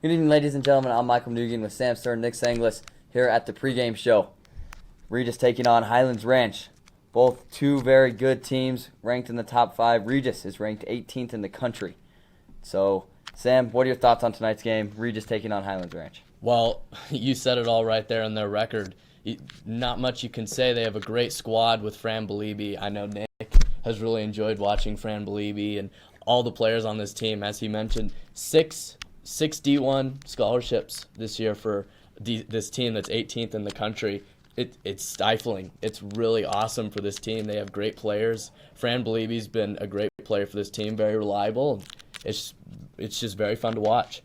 Good evening, ladies and gentlemen. I'm Michael Nugan with Sam Stern, Nick Sanglis here at the pregame show. Regis taking on Highlands Ranch. Both two very good teams ranked in the top 5. Regis is ranked 18th in the country. So, Sam, what are your thoughts on tonight's game? Regis taking on Highlands Ranch. Well, you said it all right there in their record. Not much you can say. They have a great squad with Fran Beliebe. I know Nick has really enjoyed watching Fran Beliebe and all the players on this team. As he mentioned, six D1 scholarships this year for this team that's 18th in the country. It's stifling. It's really awesome for this team. They have great players. Fran Beliebe's been a great player for this team, very reliable. It's just very fun to watch.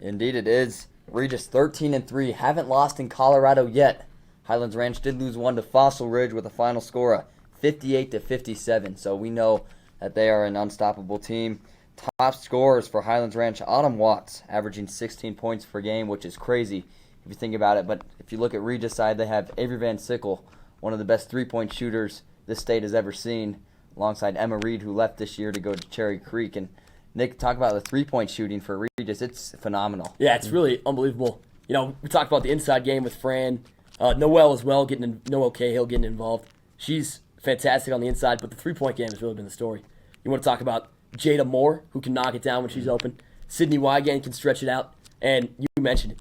Indeed it is. Regis 13-3, haven't lost in Colorado yet. Highlands Ranch did lose one to Fossil Ridge with a final score of 58-57. So we know that they are an unstoppable team. Top scorers for Highlands Ranch, Autumn Watts, averaging 16 points per game, which is crazy if you think about it. But if you look at Regis' side, they have Avery Van Sickle, one of the best three-point shooters this state has ever seen, alongside Emma Reed, who left this year to go to Cherry Creek. And Nick, talk about the three-point shooting for Regis. It's phenomenal. Yeah, it's really unbelievable. You know, we talked about the inside game with Fran. Noelle as well, Noelle Cahill getting involved. She's fantastic on the inside, but the three-point game has really been the story. You want to talk about Jada Moore, who can knock it down when she's open. Sydney Wygant can stretch it out. And you mentioned it.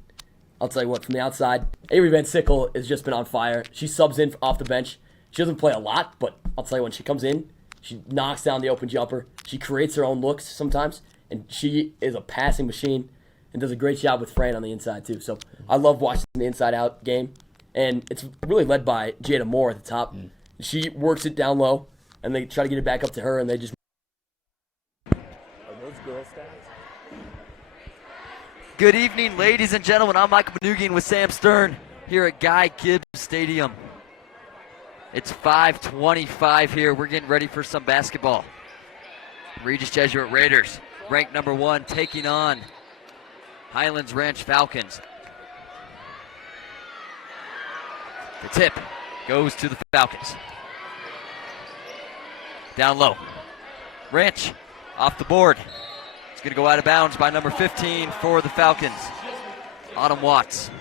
I'll tell you what, from the outside, Avery Van Sickle has just been on fire. She subs in off the bench. She doesn't play a lot, but I'll tell you, when she comes in, she knocks down the open jumper. She creates her own looks sometimes, and she is a passing machine and does a great job with Fran on the inside too. So I love watching the inside-out game, and it's really led by Jada Moore at the top. She works it down low, and they try to get it back up to her, and they just... Good evening, ladies and gentlemen. I'm Michael Manugian with Sam Stern here at Guy Gibbs Stadium. It's 5:25 here. We're getting ready for some basketball. Regis Jesuit Raiders, ranked number 1, taking on Highlands Ranch Falcons. The tip goes to the Falcons. Down low. Ranch off the board. It's going to go out of bounds by number 15 for the Falcons, Autumn Watts.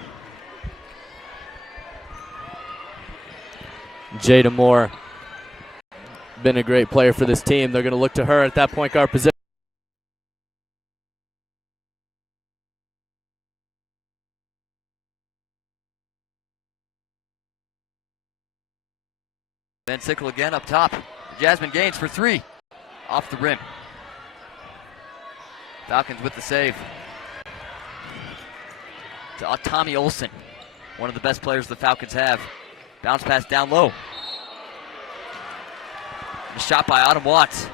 Jada Moore, been a great player for this team. They're going to look to her at that point guard position. Van Sickle again up top. Jasmine Gaines for 3. Off the rim. Falcons with the save. To Tommy Olson, one of the best players the Falcons have. Bounce pass down low. A shot by Autumn Watts.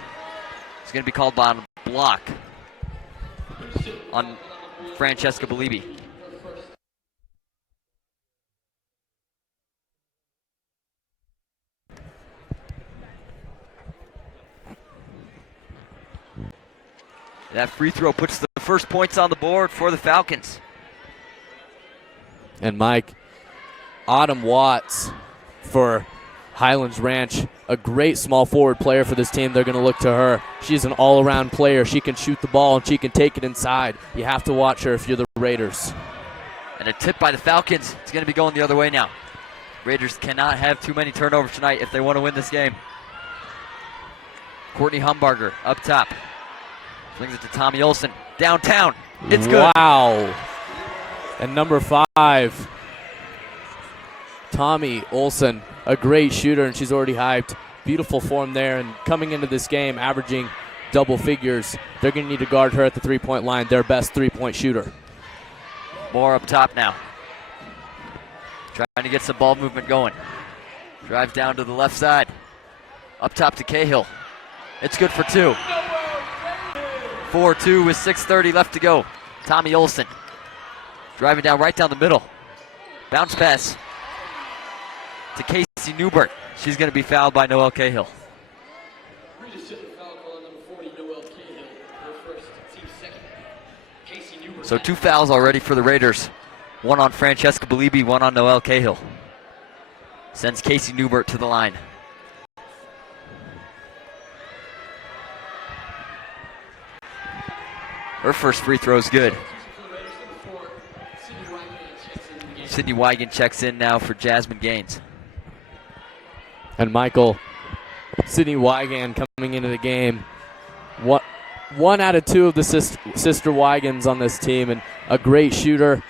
It's going to be called by a block on Francesca Beliebe. That free throw puts the first points on the board for the Falcons. And Mike, Autumn Watts for Highlands Ranch, a great small forward player for this team. They're going to look to her. She's an all-around player. She can shoot the ball and she can take it inside. You have to watch her if you're the Raiders. And a tip by the Falcons. It's going to be going the other way now. Raiders cannot have too many turnovers tonight if they want to win this game. Courtney Humbarger up top. Swings it to Tommy Olson. Downtown. It's good. Wow. And number 5, Tommy Olson, a great shooter, and she's already hyped. Beautiful form there, and coming into this game, averaging double figures. They're going to need to guard her at the three-point line, their best three-point shooter. More up top now. Trying to get some ball movement going. Drives down to the left side. Up top to Cahill. It's good for 2. 4-2 with 6:30 left to go. Tommy Olson driving down right down the middle. Bounce pass to Casey Newbert. She's going to be fouled by Noelle Cahill. So 2 fouls already for the Raiders. One on Francesca Beliebe, one on Noelle Cahill. Sends Casey Newbert to the line. Her first free throw is good. Sydney Wigan checks in now for Jasmine Gaines. And Michael, Sydney Wigan coming into the game. One out of two of the sister Wigans on this team, and a great shooter.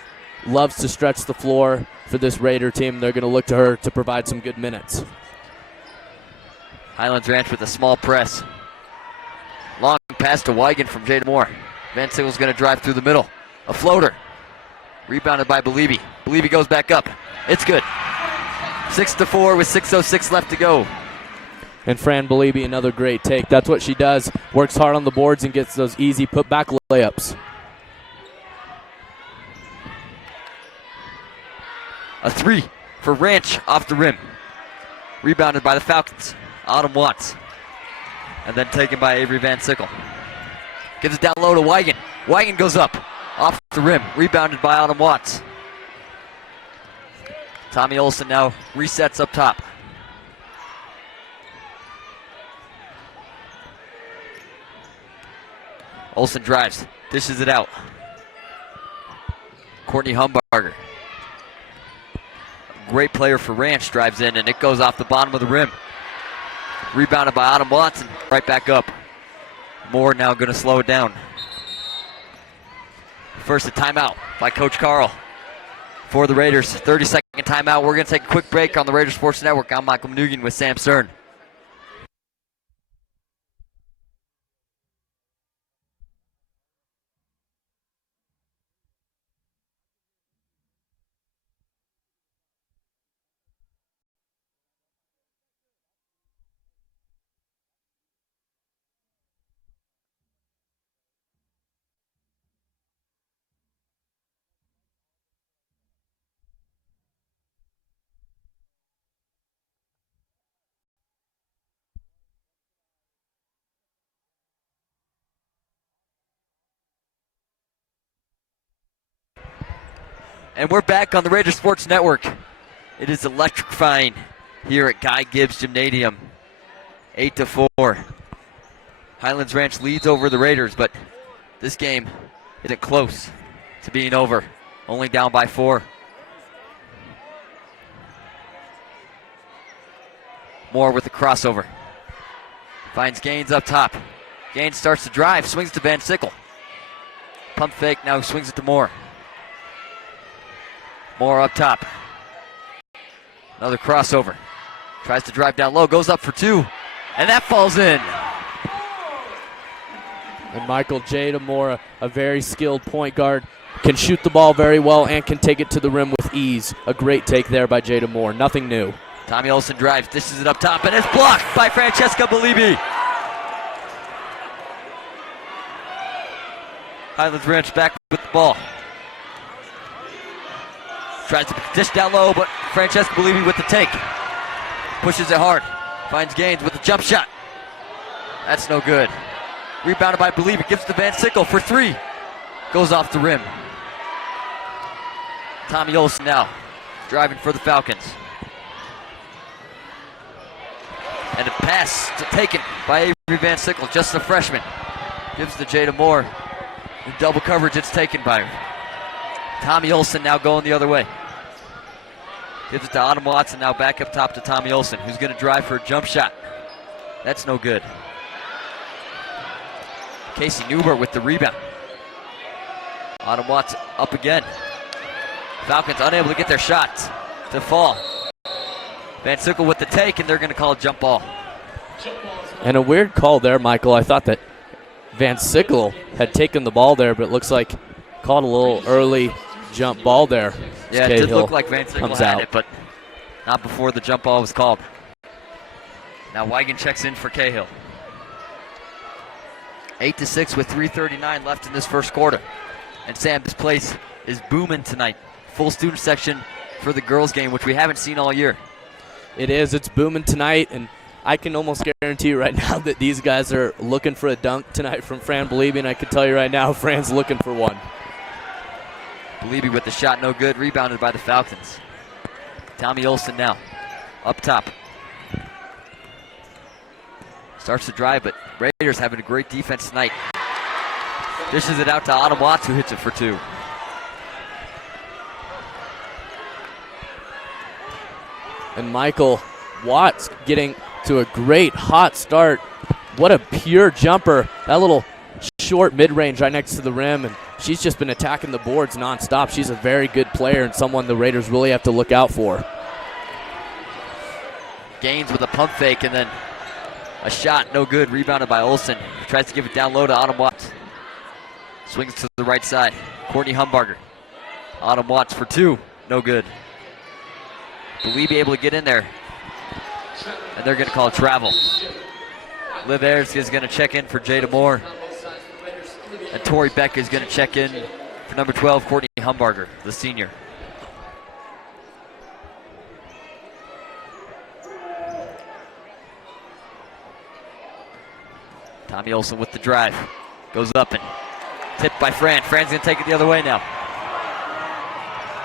Loves to stretch the floor for this Raider team. They're going to look to her to provide some good minutes. Highlands Ranch with a small press. Long pass to Wigan from Jada Moore. Van Sickle's going to drive through the middle. A floater. Rebounded by Belibi. Belibi goes back up. It's good. 6-4 with 6:06 left to go. And Fran Belibi, another great take. That's what she does. Works hard on the boards and gets those easy put-back layups. A three for Ranch off the rim. Rebounded by the Falcons. Autumn Watts. And then taken by Avery Van Sickle. Gives it down low to Wigan. Wigan goes up. Off the rim. Rebounded by Autumn Watts. Tommy Olson now resets up top. Olson drives. Dishes it out. Courtney Humbarger. Great player for Ranch, drives in, and it goes off the bottom of the rim. Rebounded by Autumn Watson, right back up. Moore now going to slow it down. First a timeout by Coach Carl for the Raiders. 30-second timeout. We're going to take a quick break on the Raiders Sports Network. I'm Michael Mnuchin with Sam Stern. And we're back on the Raiders Sports Network. It is electrifying here at Guy Gibbs Gymnasium. 8-4. Highlands Ranch leads over the Raiders, but this game isn't close to being over. Only down by 4. Moore with the crossover. Finds Gaines up top. Gaines starts to drive, swings to Van Sickle. Pump fake, now swings it to Moore. Moore up top. Another crossover. Tries to drive down low, goes up for 2, and that falls in. And Michael Jada Moore, a very skilled point guard, can shoot the ball very well and can take it to the rim with ease. A great take there by Jada Moore. Nothing new. Tommy Olson drives, dishes it up top, and it's blocked by Francesca Belibi. Highlands Ranch back with the ball. Tries to dish down low, but Francesca Belibi with the take. Pushes it hard. Finds Gaines with the jump shot. That's no good. Rebounded by Belibi. Gives it to Van Sickle for 3. Goes off the rim. Tommy Olson now driving for the Falcons. And a pass taken by Avery Van Sickle, just a freshman. Gives to Jada Moore. In double coverage, it's taken by her. Tommy Olson now going the other way. Gives it to Autumn Watson, now back up top to Tommy Olson, who's going to drive for a jump shot. That's no good. Casey Newbert with the rebound. Autumn Watson up again. Falcons unable to get their shots to fall. Van Sickle with the take, and they're going to call a jump ball. And a weird call there, Michael. I thought that Van Sickle had taken the ball there, but it looks like called a little early jump ball there. Yeah, it did look like Van Sickle had it, but not before the jump ball was called. Now Wigan checks in for Cahill. 8-6 with 3:39 left in this first quarter. And Sam, this place is booming tonight. Full student section for the girls game, which we haven't seen all year. It is. It's booming tonight, and I can almost guarantee you right now that these guys are looking for a dunk tonight from Fran Belibi, and I can tell you right now, Fran's looking for one. Belibi with the shot, no good. Rebounded by the Falcons. Tommy Olson now, up top. Starts to drive, but Raiders having a great defense tonight. Dishes it out to Autumn Watts, who hits it for 2. And Michael Watts getting to a great hot start. What a pure jumper. That little short mid-range right next to the rim, and she's just been attacking the boards nonstop. She's a very good player and someone the Raiders really have to look out for. Gaines with a pump fake, and then a shot, no good. Rebounded by Olsen. Tries to give it down low to Autumn Watts. Swings to the right side. Courtney Humbarger. Autumn Watts for two, no good. Believe able to get in there, and they're going to call travel. Liv Ayers is going to check in for Jada Moore. And Tori Beck is going to check in for number 12, Courtney Humbarger, the senior. Tommy Olsen with the drive. Goes up and tipped by Fran. Fran's going to take it the other way now.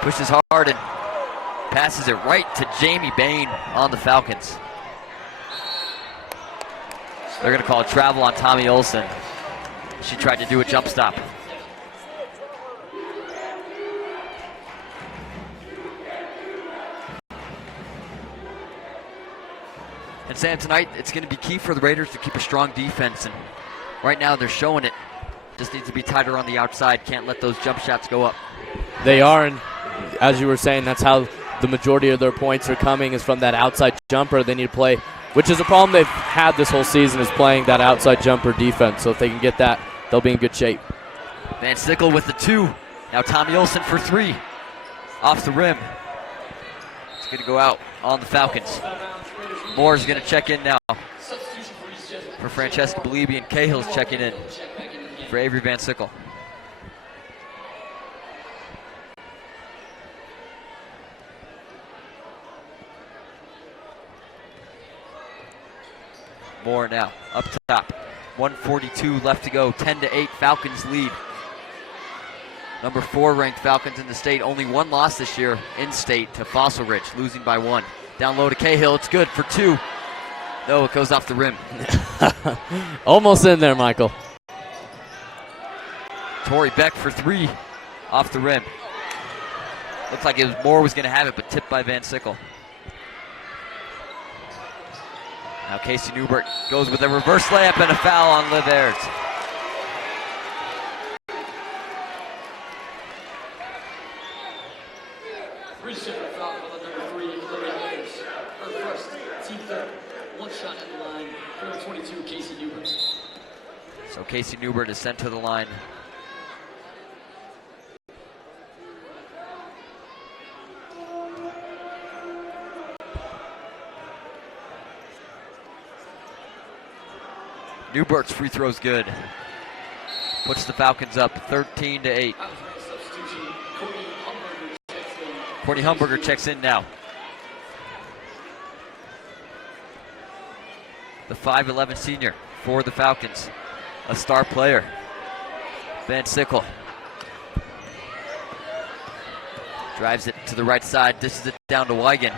Pushes hard and passes it right to Jamie Bain on the Falcons. They're going to call a travel on Tommy Olsen. She tried to do a jump stop. And Sam, tonight it's going to be key for the Raiders to keep a strong defense, and right now they're showing it. Just needs to be tighter on the outside. Can't let those jump shots go up. They are, and as you were saying, that's how the majority of their points are coming, is from that outside jumper. They need to play, which is a problem they've had this whole season, is playing that outside jumper defense. So if they can get that, they'll be in good shape. Van Sickle with the two. Now Tommy Olsen for three. Off the rim. It's going to go out on the Falcons. Moore's going to check in now for Francesca Belibi, and Cahill's checking in for Avery Van Sickle. Moore now up top. 1:42 left to go. 10-8 Falcons lead. Number 4 ranked Falcons in the state. Only one loss this year in state to Fossil Ridge, losing by 1. Down low to Cahill. It's good for 2. No, it goes off the rim. Almost in there, Michael. Tori Beck for 3 off the rim. Looks like Moore was going to have it, but tipped by Van Sickle. Now Casey Newbert goes with a reverse layup and a foul on Liv Ayers. So Casey Newbert is sent to the line. Newbert's free throw's good. Puts the Falcons up 13-8. Courtney Humberger checks in now. The 5'11 senior for the Falcons. A star player. Van Sickle. Drives it to the right side, dishes it down to Wigan.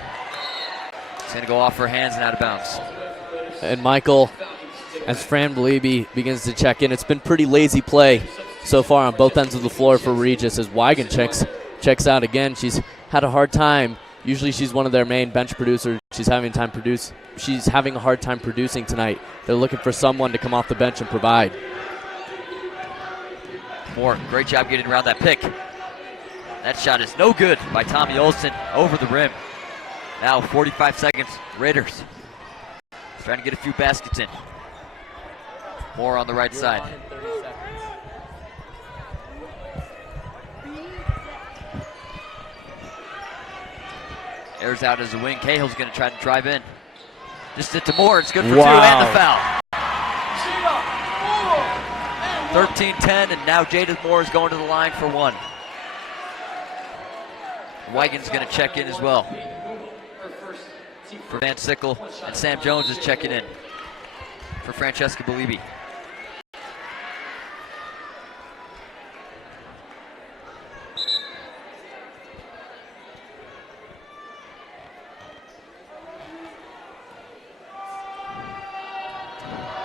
It's going to go off her hands and out of bounds. And Michael, as Fran Belibi begins to check in, it's been pretty lazy play so far on both ends of the floor for Regis, as Wigan checks out again. She's had a hard time. Usually she's one of their main bench producers. She's having a hard time producing tonight. They're looking for someone to come off the bench and provide. Moore, great job getting around that pick. That shot is no good by Tommy Olsen over the rim. Now 45 seconds, Raiders trying to get a few baskets in. Moore on the right side. Airs out as a wing. Cahill's going to try to drive in. Just hit to Moore. It's good for 2 and the foul. 13-10, and now Jada Moore is going to the line for 1. Wigan's going to check in as well for Van Sickle, and Sam Jones is checking in for Francesca Belibi.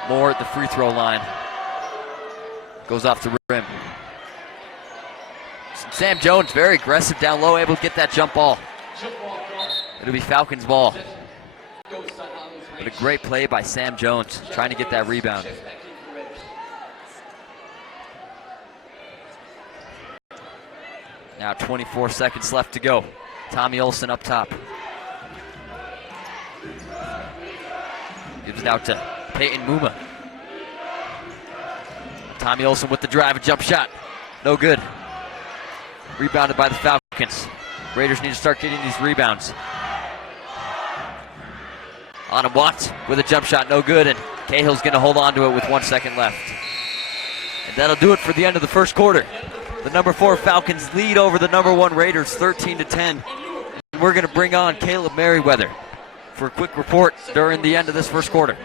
Moore at the free throw line. Goes off the rim. Sam Jones very aggressive down low, able to get that jump ball. It'll be Falcons ball. But a great play by Sam Jones, trying to get that rebound. Now 24 seconds left to go. Tommy Olson up top. Gives it out to Peyton Muma. Tommy Olson with the drive, a jump shot. No good. Rebounded by the Falcons. Raiders need to start getting these rebounds. Autumn Watts with a jump shot, no good, and Cahill's going to hold on to it with 1 second left. And that'll do it for the end of the first quarter. The number 4 Falcons lead over the number 1 Raiders 13-10. And we're going to bring on Caleb Merriweather for a quick report during the end of this first quarter.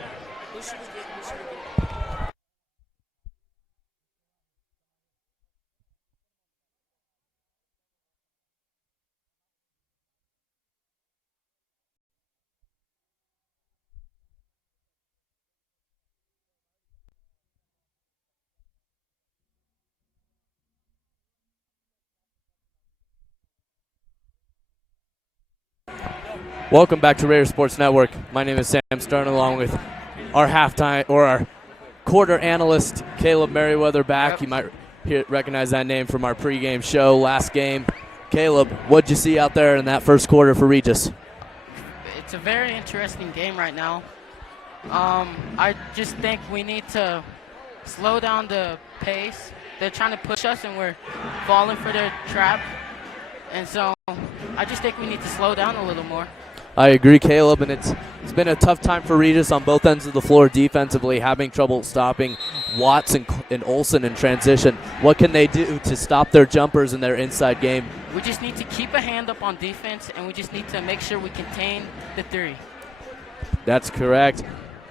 Welcome back to Raider Sports Network. My name is Sam Stern, along with our our quarter analyst, Caleb Merriweather, back. You might recognize that name from our pregame show last game. Caleb, what'd you see out there in that first quarter for Regis? It's a very interesting game right now. I just think we need to slow down the pace. They're trying to push us, and we're falling for their trap. And so I just think we need to slow down a little more. I agree, Caleb, and it's been a tough time for Regis on both ends of the floor defensively, having trouble stopping Watts and Olsen in transition. What can they do to stop their jumpers in their inside game? We just need to keep a hand up on defense, and we just need to make sure we contain the three. That's correct.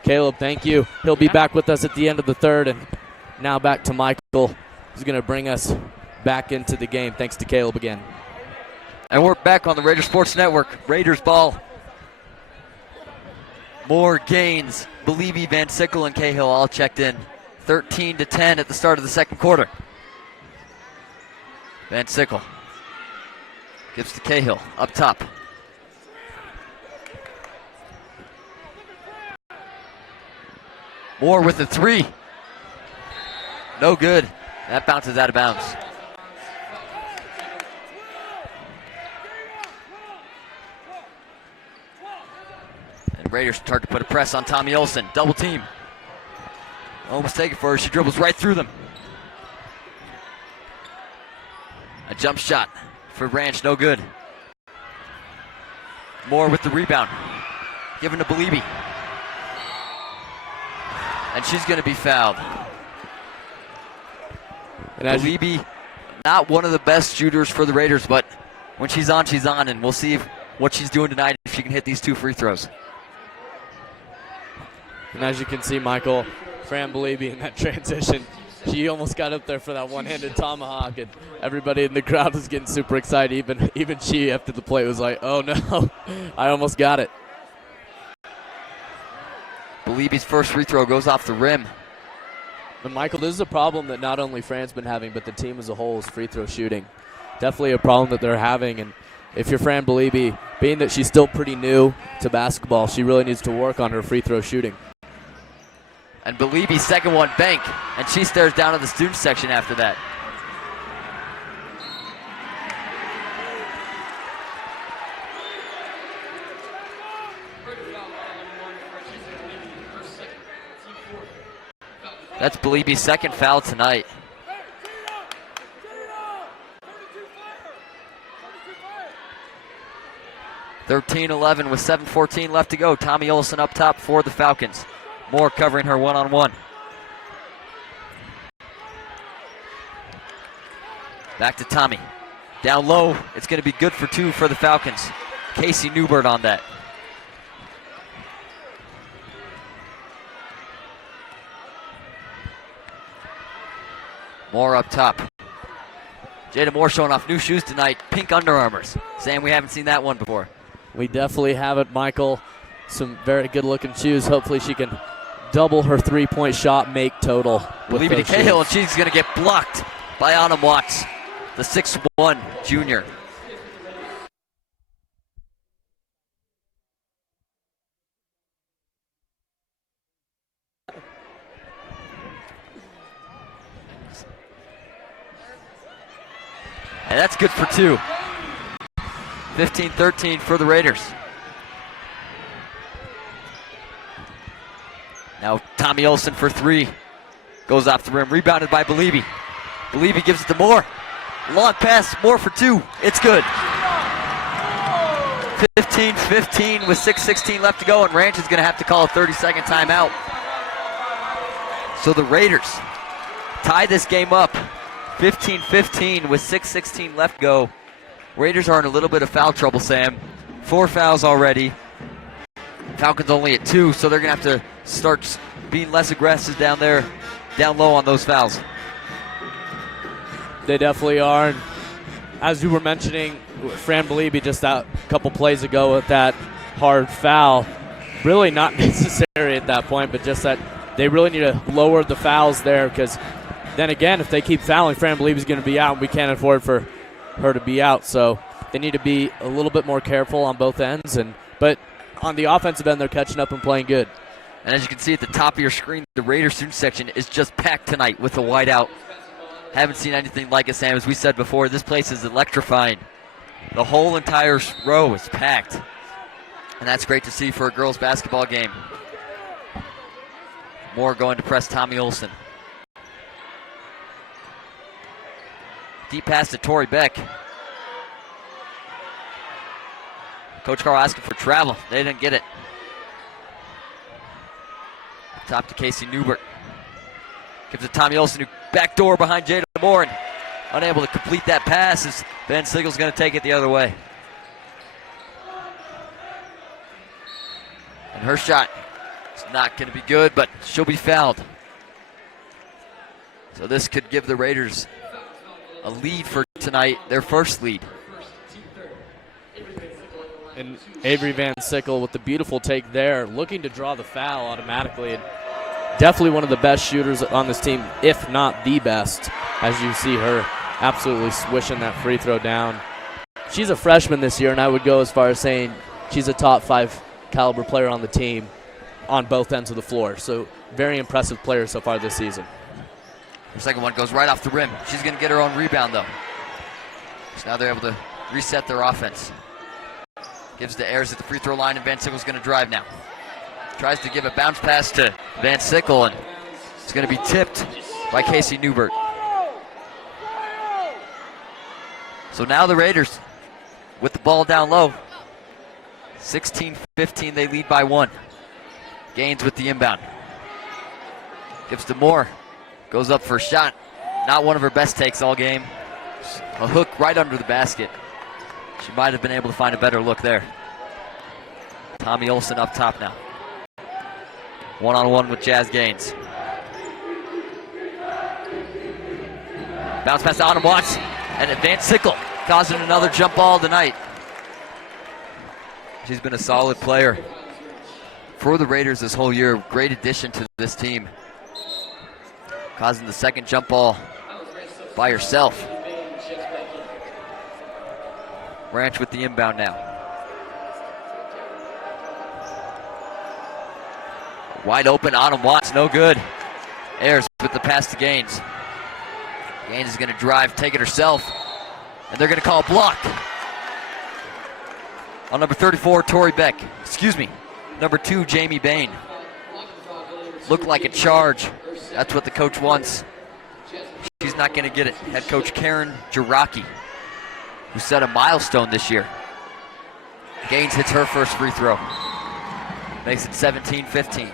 Caleb, thank you. He'll be back with us at the end of the third, and now back to Michael, who's going to bring us back into the game. Thanks to Caleb again. And we're back on the Raider Sports Network. Raiders ball. More gains. Believe Van Sickle and Cahill all checked in. 13-10 at the start of the second quarter. Van Sickle gives to Cahill up top. Moore with the three. No good. That bounces out of bounds. And Raiders start to put a press on Tommy Olson. Double team. Almost take it for her. She dribbles right through them. A jump shot for Ranch. No good. Moore with the rebound. Given to Beliebe. And she's going to be fouled. And Beliebe, not one of the best shooters for the Raiders, but when she's on, and we'll see what she's doing tonight if she can hit these two free throws. And as you can see, Michael, Fran Beliebe in that transition, she almost got up there for that one-handed tomahawk, and everybody in the crowd was getting super excited. Even she, after the play, was like, oh no, I almost got it. Beliebe's first free throw goes off the rim. But Michael, this is a problem that not only Fran's been having, but the team as a whole is free throw shooting. Definitely a problem that they're having, and if you're Fran Beliebe, being that she's still pretty new to basketball, she really needs to work on her free throw shooting. And Beliebe's second one bank, and she stares down to the student section after that. That's Beliebe's second foul tonight. (13-11) with 7:14 left to go. Tommy Olson up top for the Falcons. Moore covering her one-on-one. Back to Tommy. Down low. It's going to be good for two for the Falcons. Casey Newbert on that. Moore up top. Jada Moore showing off new shoes tonight. Pink Under Armours. Sam, we haven't seen that one before. We definitely have it, Michael. Some very good-looking shoes. Hopefully she can double her three-point shot make total. Believe it to Cahill, and she's going to get blocked by Autumn Watts, the 6'1" junior. And that's good for 2. 15-13 for the Raiders. Now Tommy Olsen for 3. Goes off the rim, rebounded by Beliebe. Beliebe gives it to Moore. Long pass, Moore for 2. It's good. 15-15 with 6:16 left to go, and Ranch is going to have to call a 30-second timeout. So the Raiders tie this game up, 15-15 with 6:16 left to go. Raiders are in a little bit of foul trouble, Sam. 4 fouls already. Falcons only at 2, so they're going to have to start being less aggressive down there, down low on those fouls. They definitely are. And as you were mentioning, Fran Beliebe just a couple plays ago with that hard foul. Really not necessary at that point, but just that they really need to lower the fouls there, because then again, if they keep fouling, Fran Beliebe is going to be out, and we can't afford for her to be out. So they need to be a little bit more careful on both ends. But on the offensive end, they're catching up and playing good. And as you can see at the top of your screen, the Raiders student section is just packed tonight with the whiteout. Haven't seen anything like it, Sam. As we said before, this place is electrifying. The whole entire row is packed. And that's great to see for a girls basketball game. Moore going to press Tommy Olsen. Deep pass to Tori Beck. Coach Carl asking for travel. They didn't get it. Top to Casey Newbert. Gives it to Tommy Olsen, who backdoor behind Jada Moore, and unable to complete that pass as Van Siegel's going to take it the other way. And her shot is not going to be good, but she'll be fouled. So this could give the Raiders a lead for tonight, their first lead. And Avery Van Sickle with the beautiful take there, looking to draw the foul automatically. And definitely one of the best shooters on this team, if not the best, as you see her absolutely swishing that free throw down. She's a freshman this year, and I would go as far as saying she's a top 5 caliber player on the team on both ends of the floor. So very impressive player so far this season. Her second one goes right off the rim. She's going to get her own rebound, though. So now they're able to reset their offense. Gives to Ayers at the free throw line, and Van Sickle's going to drive now. Tries to give a bounce pass to Van Sickle, and it's going to be tipped by Casey Newbert. So now the Raiders with the ball down low. 16-15, they lead by 1. Gaines with the inbound. Gives to Moore. Goes up for a shot. Not one of her best takes all game. A hook right under the basket. She might have been able to find a better look there. Tommy Olsen up top now. One-on-one with Jazz Gaines. Bounce pass to Autumn Watts. And Van Sickle causing another jump ball tonight. She's been a solid player for the Raiders this whole year. Great addition to this team. Causing the second jump ball by herself. Ranch with the inbound now. Wide open, Autumn Watts, no good. Ayers with the pass to Gaines. Gaines is going to drive, take it herself, and they're going to call a block on number 34, Tori Beck. Excuse me, number 2, Jamie Bain. Looked like a charge. That's what the coach wants. She's not going to get it. Head coach Karen Jiraki, who set a milestone this year. Gaines hits her first free throw. Makes it 17-15.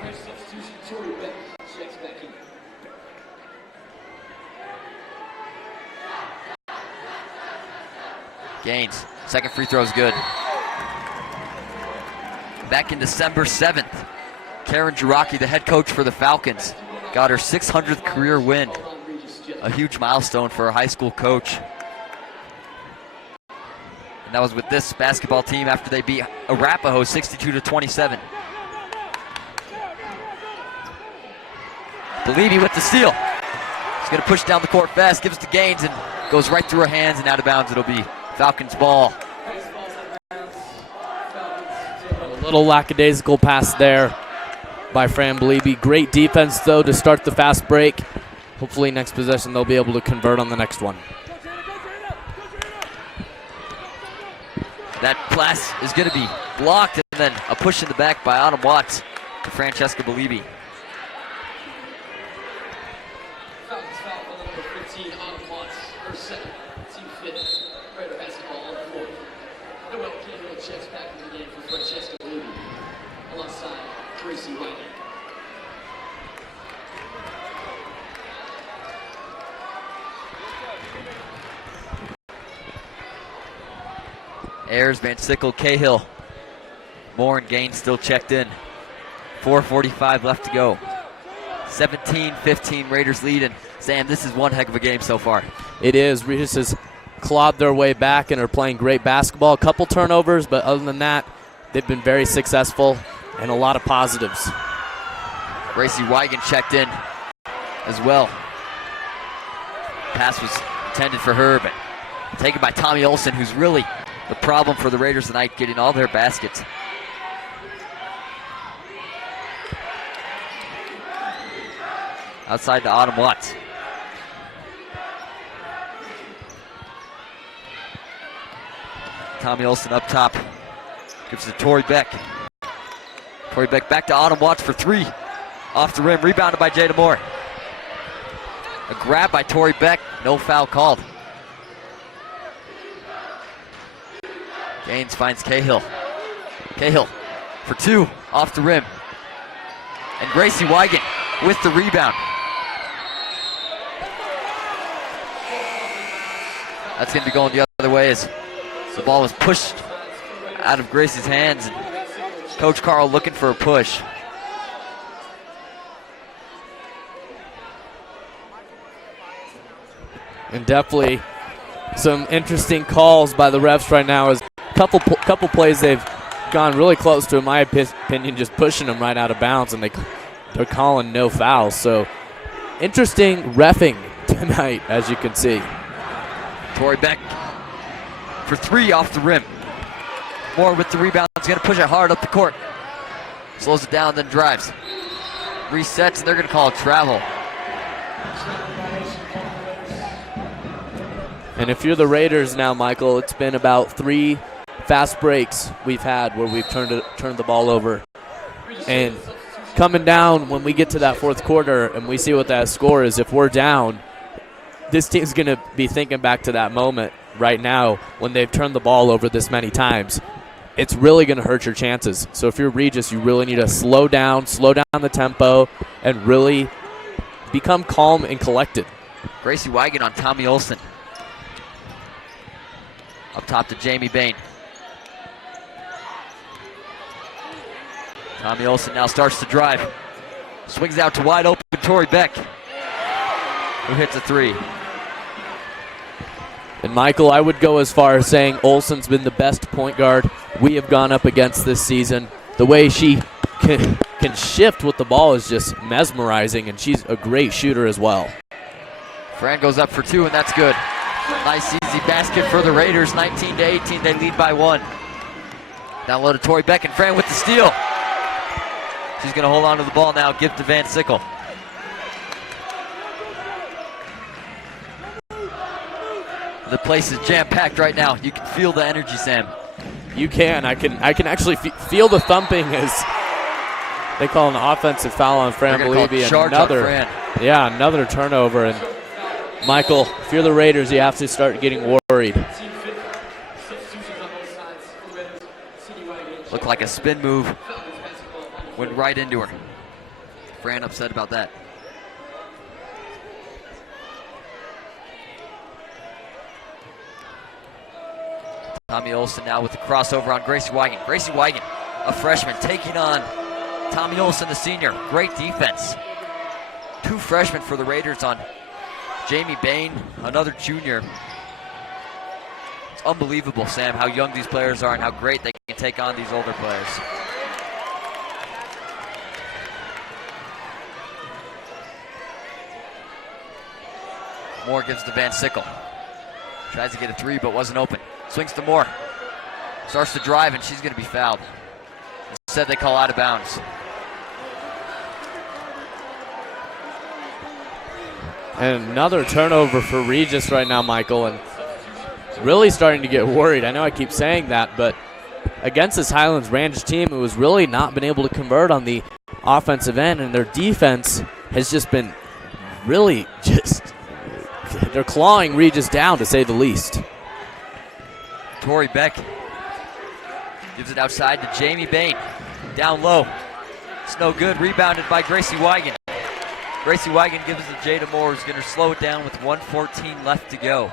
Gaines, second free throw is good. Back in December 7th, Karen Jiraki, the head coach for the Falcons, got her 600th career win. A huge milestone for a high school coach. And that was with this basketball team after they beat Arapahoe 62-27. Beliebe with the steal. He's going to push down the court fast, gives it to Gaines, and goes right through her hands and out of bounds. It'll be Falcons ball. A little lackadaisical pass there by Fran Beliebe. Great defense, though, to start the fast break. Hopefully next possession they'll be able to convert on the next one. That pass is going to be blocked, and then a push in the back by Autumn Watts to Francesca Belibi. Ayers, Van Sickle, Cahill, Moore and Gaines still checked in. 4:45 left to go. 17-15 Raiders lead, and Sam, this is one heck of a game so far. It is. Regis has clawed their way back and are playing great basketball. A couple turnovers, but other than that, they've been very successful and a lot of positives. Gracie Wigan checked in as well. Pass was intended for her, but taken by Tommy Olson, who's really the problem for the Raiders tonight, getting all their baskets. Outside to Autumn Watts. Tommy Olson up top. Gives it to Tori Beck. Tori Beck back to Autumn Watts for three. Off the rim, rebounded by Jada Moore. A grab by Tori Beck, no foul called. Gaines finds Cahill. Cahill for two, off the rim. And Gracie Wigan with the rebound. That's going to be going the other way as the ball was pushed out of Gracie's hands. And Coach Carl looking for a push. And definitely some interesting calls by the refs right now. As couple plays they've gone really close to, in my opinion, just pushing them right out of bounds, and they're calling no fouls. So interesting reffing tonight, as you can see. Tori Beck for three off the rim. Moore with the rebound. He's going to push it hard up the court. Slows it down, then drives. Resets, and they're going to call a travel. And if you're the Raiders now, Michael, it's been about 3 fast breaks we've had where we've turned the ball over. And coming down when we get to that fourth quarter and we see what that score is, if we're down, this team's going to be thinking back to that moment right now when they've turned the ball over this many times. It's really going to hurt your chances. So if you're Regis, you really need to slow down the tempo, and really become calm and collected. Gracie Wigan on Tommy Olson. Up top to Jamie Bain. Tommy Olson now starts to drive. Swings out to wide open Tori Beck, who hits a three. And Michael, I would go as far as saying Olsen's been the best point guard we have gone up against this season. The way she can shift with the ball is just mesmerizing, and she's a great shooter as well. Fran goes up for two, and that's good. Nice easy basket for the Raiders. 19-18, they lead by 1. Down low to Tori Beck, and Fran with the steal. She's going to hold on to the ball now, give to Van Sickle. The place is jam-packed right now. You can feel the energy, Sam. You can. I can actually feel the thumping as they call an offensive foul on Fran Belibi. Another turnover. And Michael, if you're the Raiders, you have to start getting worried. Looked like a spin move. Went right into her. Fran upset about that. Tommy Olson now with the crossover on Gracie Wigan. Gracie Wigan, a freshman, taking on Tommy Olson, the senior. Great defense. 2 freshmen for the Raiders on Jamie Bain, another junior. It's unbelievable, Sam, how young these players are and how great they can take on these older players. Moore gives to Van Sickle. Tries to get a 3, but wasn't open. Swings to Moore. Starts to drive, and she's going to be fouled. Instead, they call out of bounds. And another turnover for Regis right now, Michael. And really starting to get worried. I know I keep saying that, but against this Highlands Ranch team, who has really not been able to convert on the offensive end, and their defense has just been really they're clawing Regis down, to say the least. Tori Beck gives it outside to Jamie Bain. Down low. It's no good. Rebounded by Gracie Wigan. Gracie Wigan gives it to Jada Moore, who's going to slow it down with 1:14 left to go.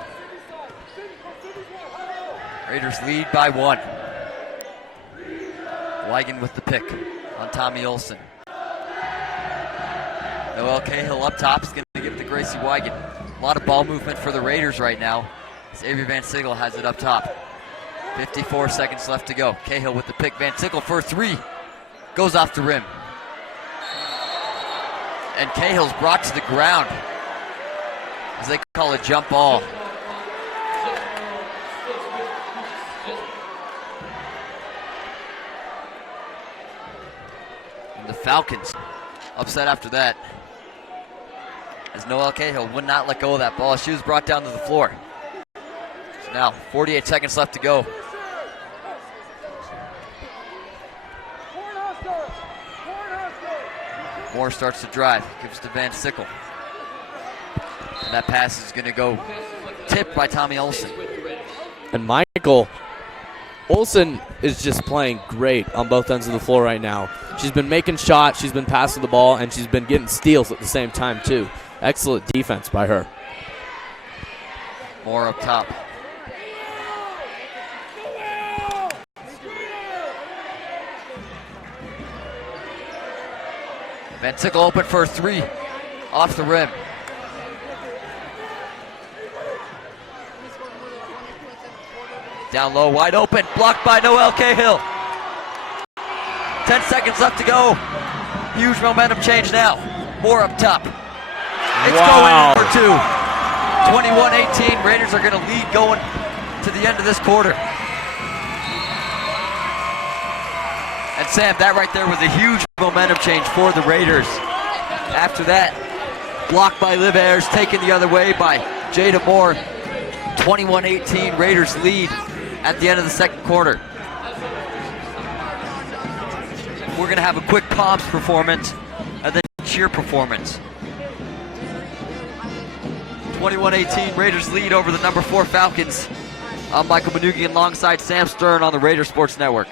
Raiders lead by 1. Wigan with the pick on Tommy Olson. Noel Cahill up top is going to give it to Gracie Wigan. A lot of ball movement for the Raiders right now. Avery Van Sickle has it up top. 54 seconds left to go. Cahill with the pick. Van Sickle for 3. Goes off the rim. And Cahill's brought to the ground, as they call it, jump ball. And the Falcons upset after that, as Noelle Cahill would not let go of that ball. She was brought down to the floor. So now 48 seconds left to go. Moore starts to drive, gives to Van Sickle. And that pass is going to go tipped by Tommy Olson. And Michael Olson is just playing great on both ends of the floor right now. She's been making shots, she's been passing the ball, and she's been getting steals at the same time too. Excellent defense by her. Moore up top. Van Sickle open for a 3 off the rim. Down low, wide open, blocked by Noelle Cahill. 10 seconds left to go. Huge momentum change now. Moore up top. It's going in for 2. 21-18. Raiders are going to lead going to the end of this quarter. And Sam, that right there was a huge momentum change for the Raiders. After that, blocked by Liv Ayers, taken the other way by Jada Moore. 21-18, Raiders lead at the end of the second quarter. We're gonna have a quick Poms performance and then cheer performance. 21-18, Raiders lead over the number 4 Falcons. I'm Michael Manugian alongside Sam Stern on the Raider Sports Network.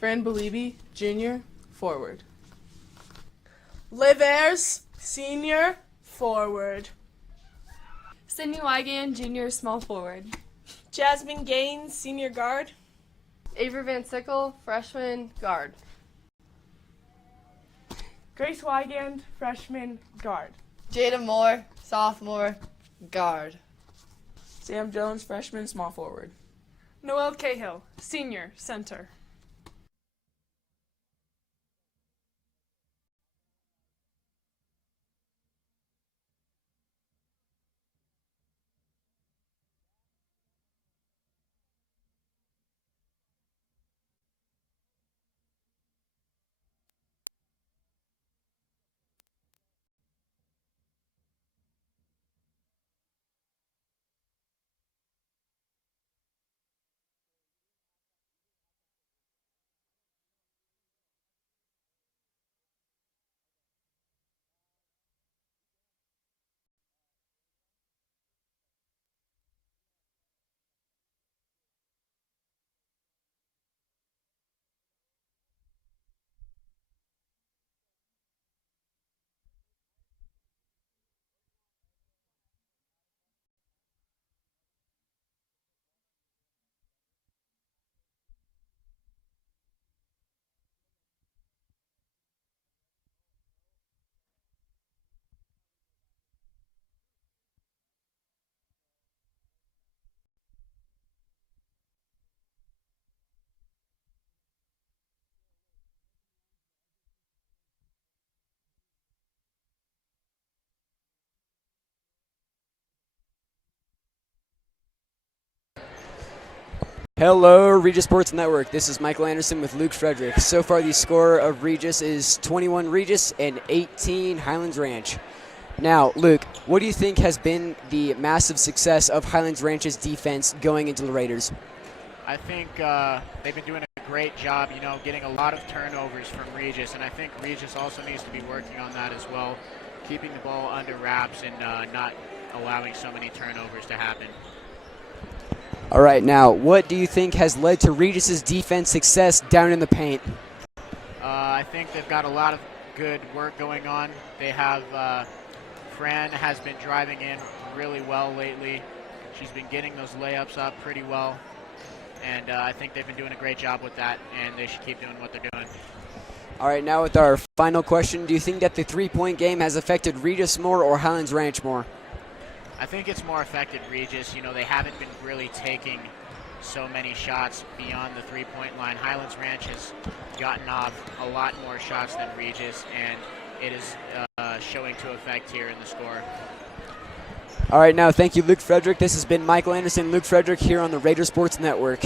Fran Belibi, Jr., forward. Liv Ayres, Sr., forward. Sydney Wygan, Jr., small forward. Jasmine Gaines, Senior guard. Avery Van Sickle, freshman, guard. Grace Wygand, freshman, guard. Jada Moore, sophomore, guard. Sam Jones, freshman, small forward. Noel Cahill, senior, center. Hello, Regis Sports Network. This is Michael Anderson with Luke Frederick. So far, the score of Regis is 21 Regis and 18 Highlands Ranch. Now, Luke, what do you think has been the massive success of Highlands Ranch's defense going into the Raiders? I think they've been doing a great job, getting a lot of turnovers from Regis, and I think Regis also needs to be working on that as well, keeping the ball under wraps and not allowing so many turnovers to happen. All right, now, what do you think has led to Regis's defense success down in the paint? I think they've got a lot of good work going on. They have Fran has been driving in really well lately. She's been getting those layups up pretty well, and I think they've been doing a great job with that, and they should keep doing what they're doing. All right, now with our final question, do you think that the three-point game has affected Regis more or Highlands Ranch more? I think it's more affected Regis. They haven't been really taking so many shots beyond the three-point line. Highlands Ranch has gotten off a lot more shots than Regis, and it is showing to effect here in the score. All right, now thank you, Luke Frederick. This has been Michael Anderson, Luke Frederick here on the Raider Sports Network.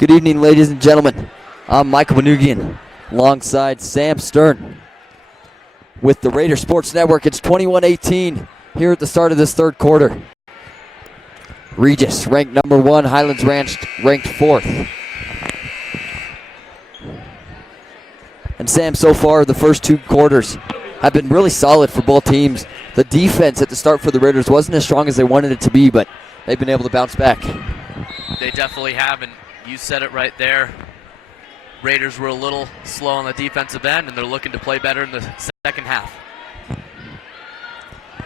Good evening, ladies and gentlemen. I'm Michael Manugian, alongside Sam Stern. With the Raider Sports Network, it's 21-18 here at the start of this third quarter. Regis ranked number 1, Highlands Ranch ranked 4th. And Sam, so far the first 2 quarters have been really solid for both teams. The defense at the start for the Raiders wasn't as strong as they wanted it to be, but they've been able to bounce back. They definitely have, and you said it right there. Raiders were a little slow on the defensive end, and they're looking to play better in the second half.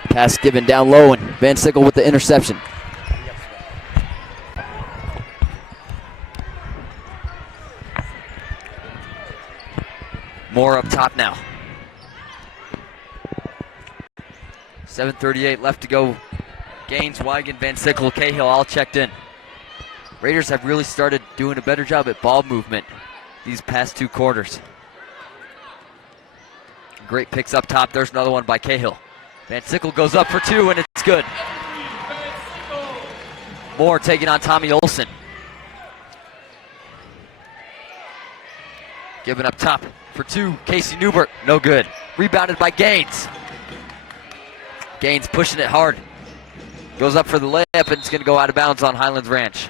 Pass given down low, and Van Sickle with the interception. Moore up top now. 7:38 left to go. Gaines, Wigan, Van Sickle, Cahill all checked in. Raiders have really started doing a better job at ball movement these past 2 quarters. Great picks up top. There's another one by Cahill. Van Sickle goes up for 2, and it's good. Moore taking on Tommy Olson. Giving up top for 2. Casey Newbert, no good. Rebounded by Gaines. Gaines pushing it hard. Goes up for the layup, and it's going to go out of bounds on Highlands Ranch.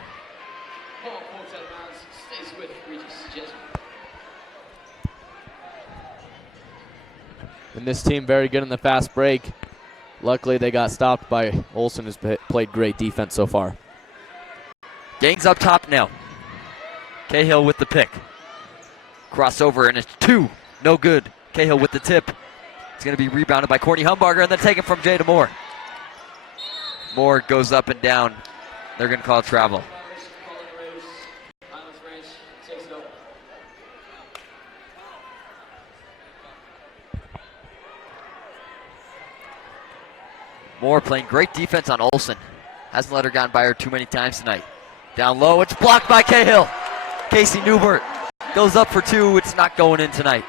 And this team very good in the fast break. Luckily, they got stopped by Olsen, who's played great defense so far. Gaines up top now. Cahill with the pick. Crossover, and it's 2. No good. Cahill with the tip. It's going to be rebounded by Courtney Humbarger, and then taken from Jada Moore. Moore goes up and down. They're going to call travel. Moore playing great defense on Olsen. Hasn't let her gotten by her too many times tonight. Down low, it's blocked by Cahill. Casey Newbert goes up for 2. It's not going in tonight.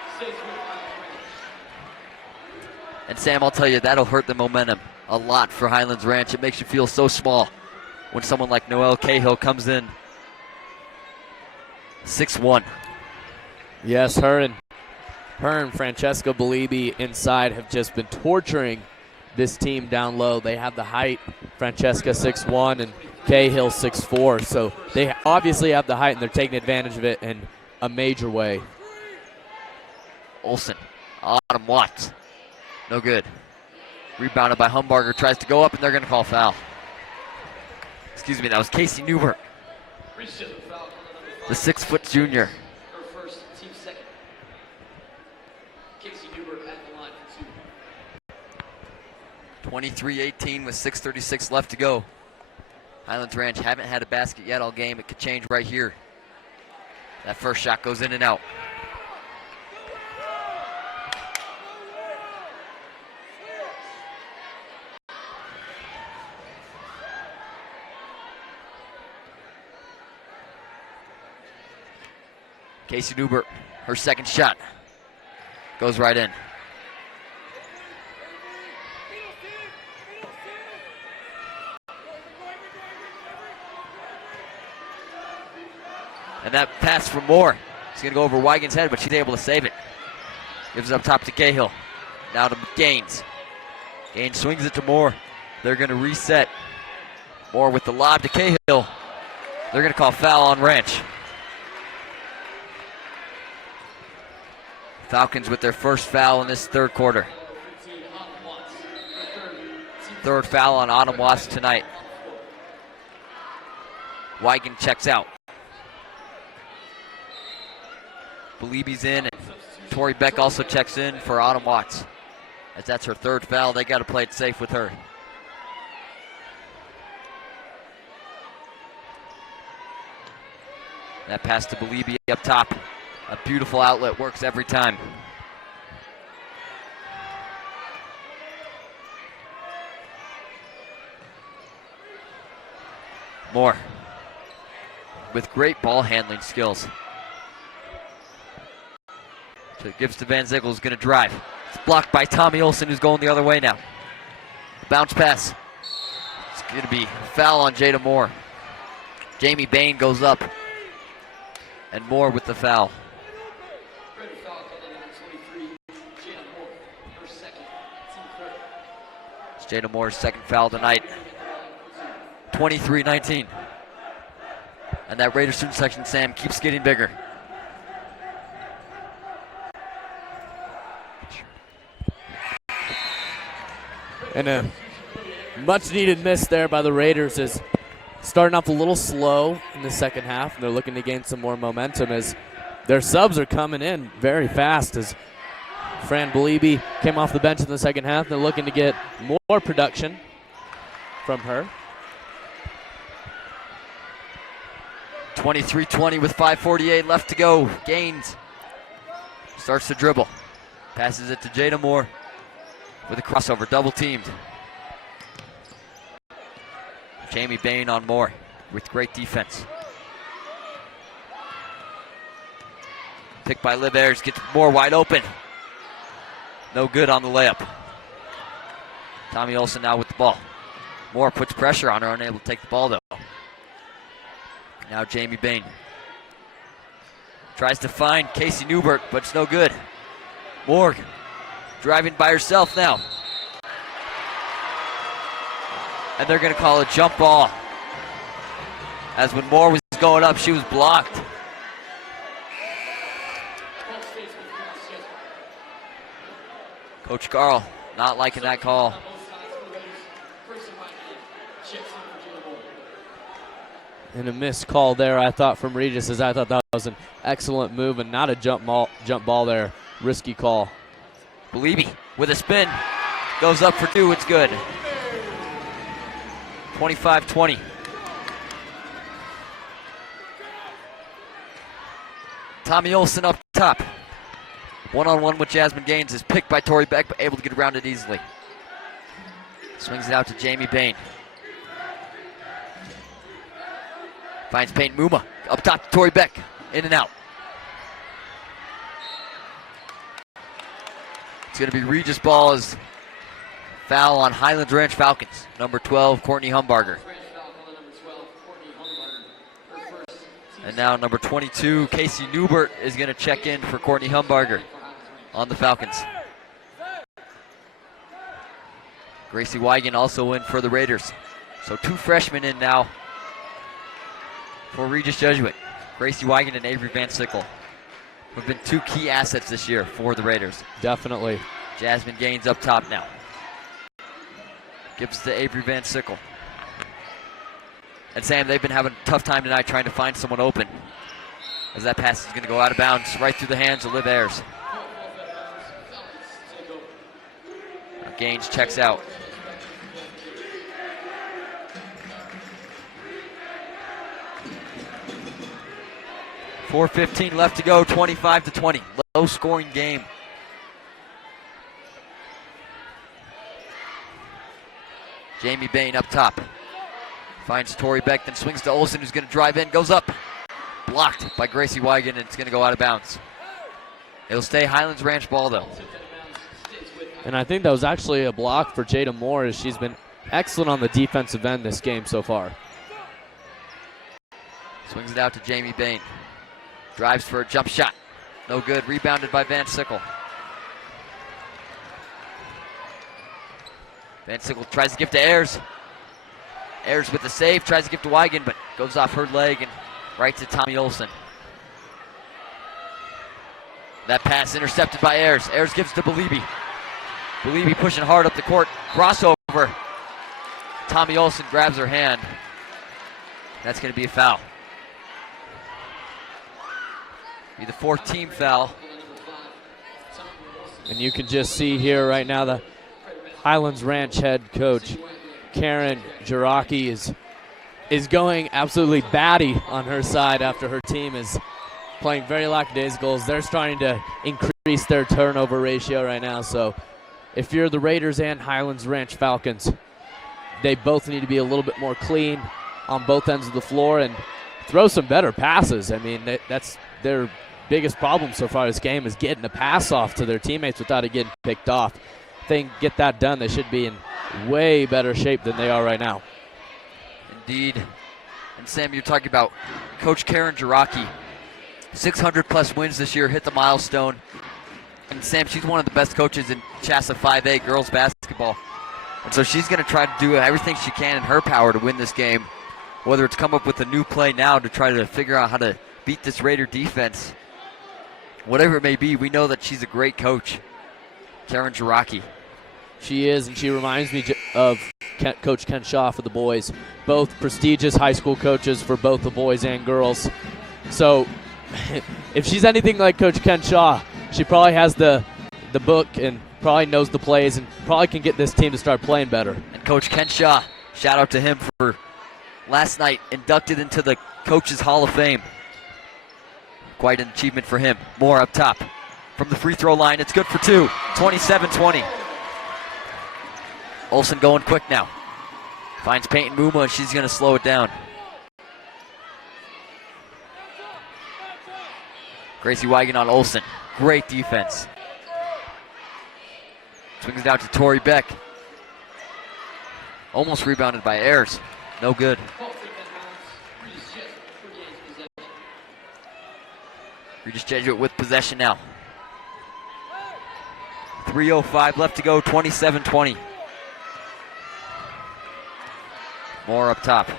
And Sam, I'll tell you, that'll hurt the momentum a lot for Highlands Ranch. It makes you feel so small when someone like Noelle Cahill comes in 6'1". Yes, her and Francesca Belibi inside have just been torturing this team down low. They have the height. Francesca 6'1" and Cahill 6'4", so they obviously have the height, and they're taking advantage of it in a major way. Olsen, Autumn Watts, no good. Rebounded by Humbarger, tries to go up, and they're going to call foul. Excuse me, that was Casey Newbert, the 6-foot junior. 23-18 with 6:36 left to go. Highlands Ranch haven't had a basket yet all game. It could change right here. That first shot goes in and out. Casey Newbert, her second shot, goes right in. And that pass from Moore. It's going to go over Wigan's head, but she's able to save it. Gives it up top to Cahill. Now to Gaines. Gaines swings it to Moore. They're going to reset. Moore with the lob to Cahill. They're going to call foul on Ranch. Falcons with their first foul in this third quarter. Third foul on Autumn Watts tonight. Wigan checks out. Belibi's in, and Tori Beck also checks in for Autumn Watts. As that's her third foul, they got to play it safe with her. That pass to Belibi up top. A beautiful outlet, works every time. Moore with great ball handling skills. So it gives to Van Ziegel, who's going to drive. It's blocked by Tommy Olsen, who's going the other way now. Bounce pass. It's going to be foul on Jada Moore. Jamie Bain goes up. And Moore with the foul. It's Jada Moore's second foul tonight. 23-19. And that Raiders student section, Sam, keeps getting bigger. And a much needed miss there by the Raiders is starting off a little slow in the second half. And they're looking to gain some more momentum as their subs are coming in very fast as Fran Beliebe came off the bench in the second half. They're looking to get more production from her. 23-20 with 5:48 left to go. Gaines starts to dribble. Passes it to Jada Moore with a crossover, double teamed. Jamie Bain on Moore with great defense. Picked by Liv Ayers, gets Moore wide open. No good on the layup. Tommy Olson now with the ball. Moore puts pressure on her, unable to take the ball though. Now Jamie Bain tries to find Casey Newbert, but it's no good. Moore driving by herself now. And they're going to call a jump ball. As when Moore was going up, she was blocked. Coach Carl not liking that call. And a missed call there, I thought, from Regis, as I thought that was an excellent move and not a jump ball there. Risky call. Beliebe with a spin. Goes up for two, it's good. 25-20. Tommy Olson up top. One-on-one with Jasmine Gaines is picked by Tori Beck, but able to get around it easily. Swings it out to Jamie Bain. Finds Payne Muma. Up top to Tori Beck. In and out. It's going to be Regis ball as foul on Highlands Ranch Falcons. Number 12, Courtney Humbarger. And now number 22, Casey Newbert, is going to check in for Courtney Humbarger on the Falcons. Gracie Wigan also in for the Raiders. So two freshmen in now for Regis Jesuit. Gracie Wigan and Avery Van Sickle have been two key assets this year for the Raiders. Definitely. Jasmine Gaines up top now. Gives to Avery Van Sickle. And Sam, they've been having a tough time tonight trying to find someone open, as that pass is going to go out of bounds right through the hands of Liv Ayers. Now Gaines checks out. .4:15 left to go, 25-20. Low scoring game. Jamie Bain up top. Finds Tori Beck, then swings to Olsen, who's going to drive in, goes up. Blocked by Gracie Wigan, and it's going to go out of bounds. It'll stay Highlands Ranch ball, though. And I think that was actually a block for Jada Moore, as she's been excellent on the defensive end this game so far. Swings it out to Jamie Bain. Drives for a jump shot. No good. Rebounded by Van Sickle. Van Sickle tries to give to Ayers. Ayers with the save. Tries to give to Wigan, but goes off her leg and right to Tommy Olson. That pass intercepted by Ayers. Ayers gives to Beliebe. Beliebe pushing hard up the court. Crossover. Tommy Olson grabs her hand. That's going to be a foul. Be the fourth team foul. And you can just see here right now the Highlands Ranch head coach, Karen Jiraki, is going absolutely batty on her side after her team is playing very lackadaisical. They're starting to increase their turnover ratio right now. So if you're the Raiders and Highlands Ranch Falcons, they both need to be a little bit more clean on both ends of the floor and throw some better passes. I mean, that's their biggest problem so far this game, is getting a pass off to their teammates without it getting picked off. If they can get that done, they should be in way better shape than they are right now. Indeed. And Sam, you're talking about Coach Karen Jiraki. 600 plus wins this year, hit the milestone. And Sam, she's one of the best coaches in Shasta 5A girls basketball. And so she's going to try to do everything she can in her power to win this game, whether it's come up with a new play now to try to figure out how to beat this Raider defense. Whatever it may be, we know that she's a great coach, Karen Jaraki. She is, and she reminds me of Coach Ken Shaw for the boys. Both prestigious high school coaches for both the boys and girls. So if she's anything like Coach Ken Shaw, she probably has the book and probably knows the plays and probably can get this team to start playing better. And Coach Ken Shaw, shout out to him for last night inducted into the Coaches Hall of Fame. Quite an achievement for him. More up top. From the free throw line, it's good for two. 27-20. Olsen going quick now. Finds Peyton Muma, and she's going to slow it down. Gracie Wigan on Olsen. Great defense. Swings it out to Tori Beck. Almost rebounded by Ayers. No good. Regis Jesuit with possession now. 3:05 left to go, 27-20. More up top.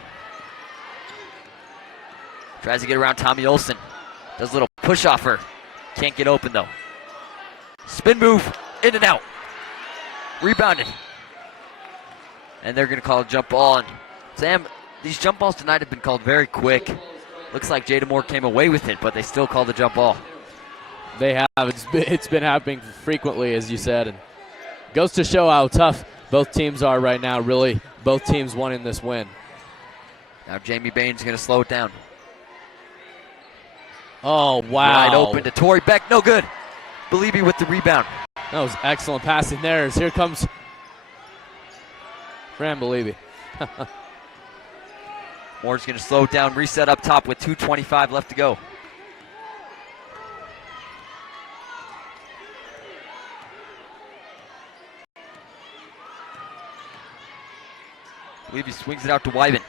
Tries to get around Tommy Olsen. Does a little push off her. Can't get open though. Spin move, in and out. Rebounded. And they're going to call a jump ball. And Sam, these jump balls tonight have been called very quick. Looks like Jada Moore came away with it, but they still call the jump ball. They have. It's been happening frequently, as you said, and goes to show how tough both teams are right now. Really, both teams wanting this win. Now Jamie Bain's going to slow it down. Oh, wow. Wide open to Tori Beck. No good. Beliebe with the rebound. That was excellent passing there. As here comes Fran Beliebe. Moore's going to slow it down, reset up top with 2:25 left to go. Beliebe swings it out to Wyman.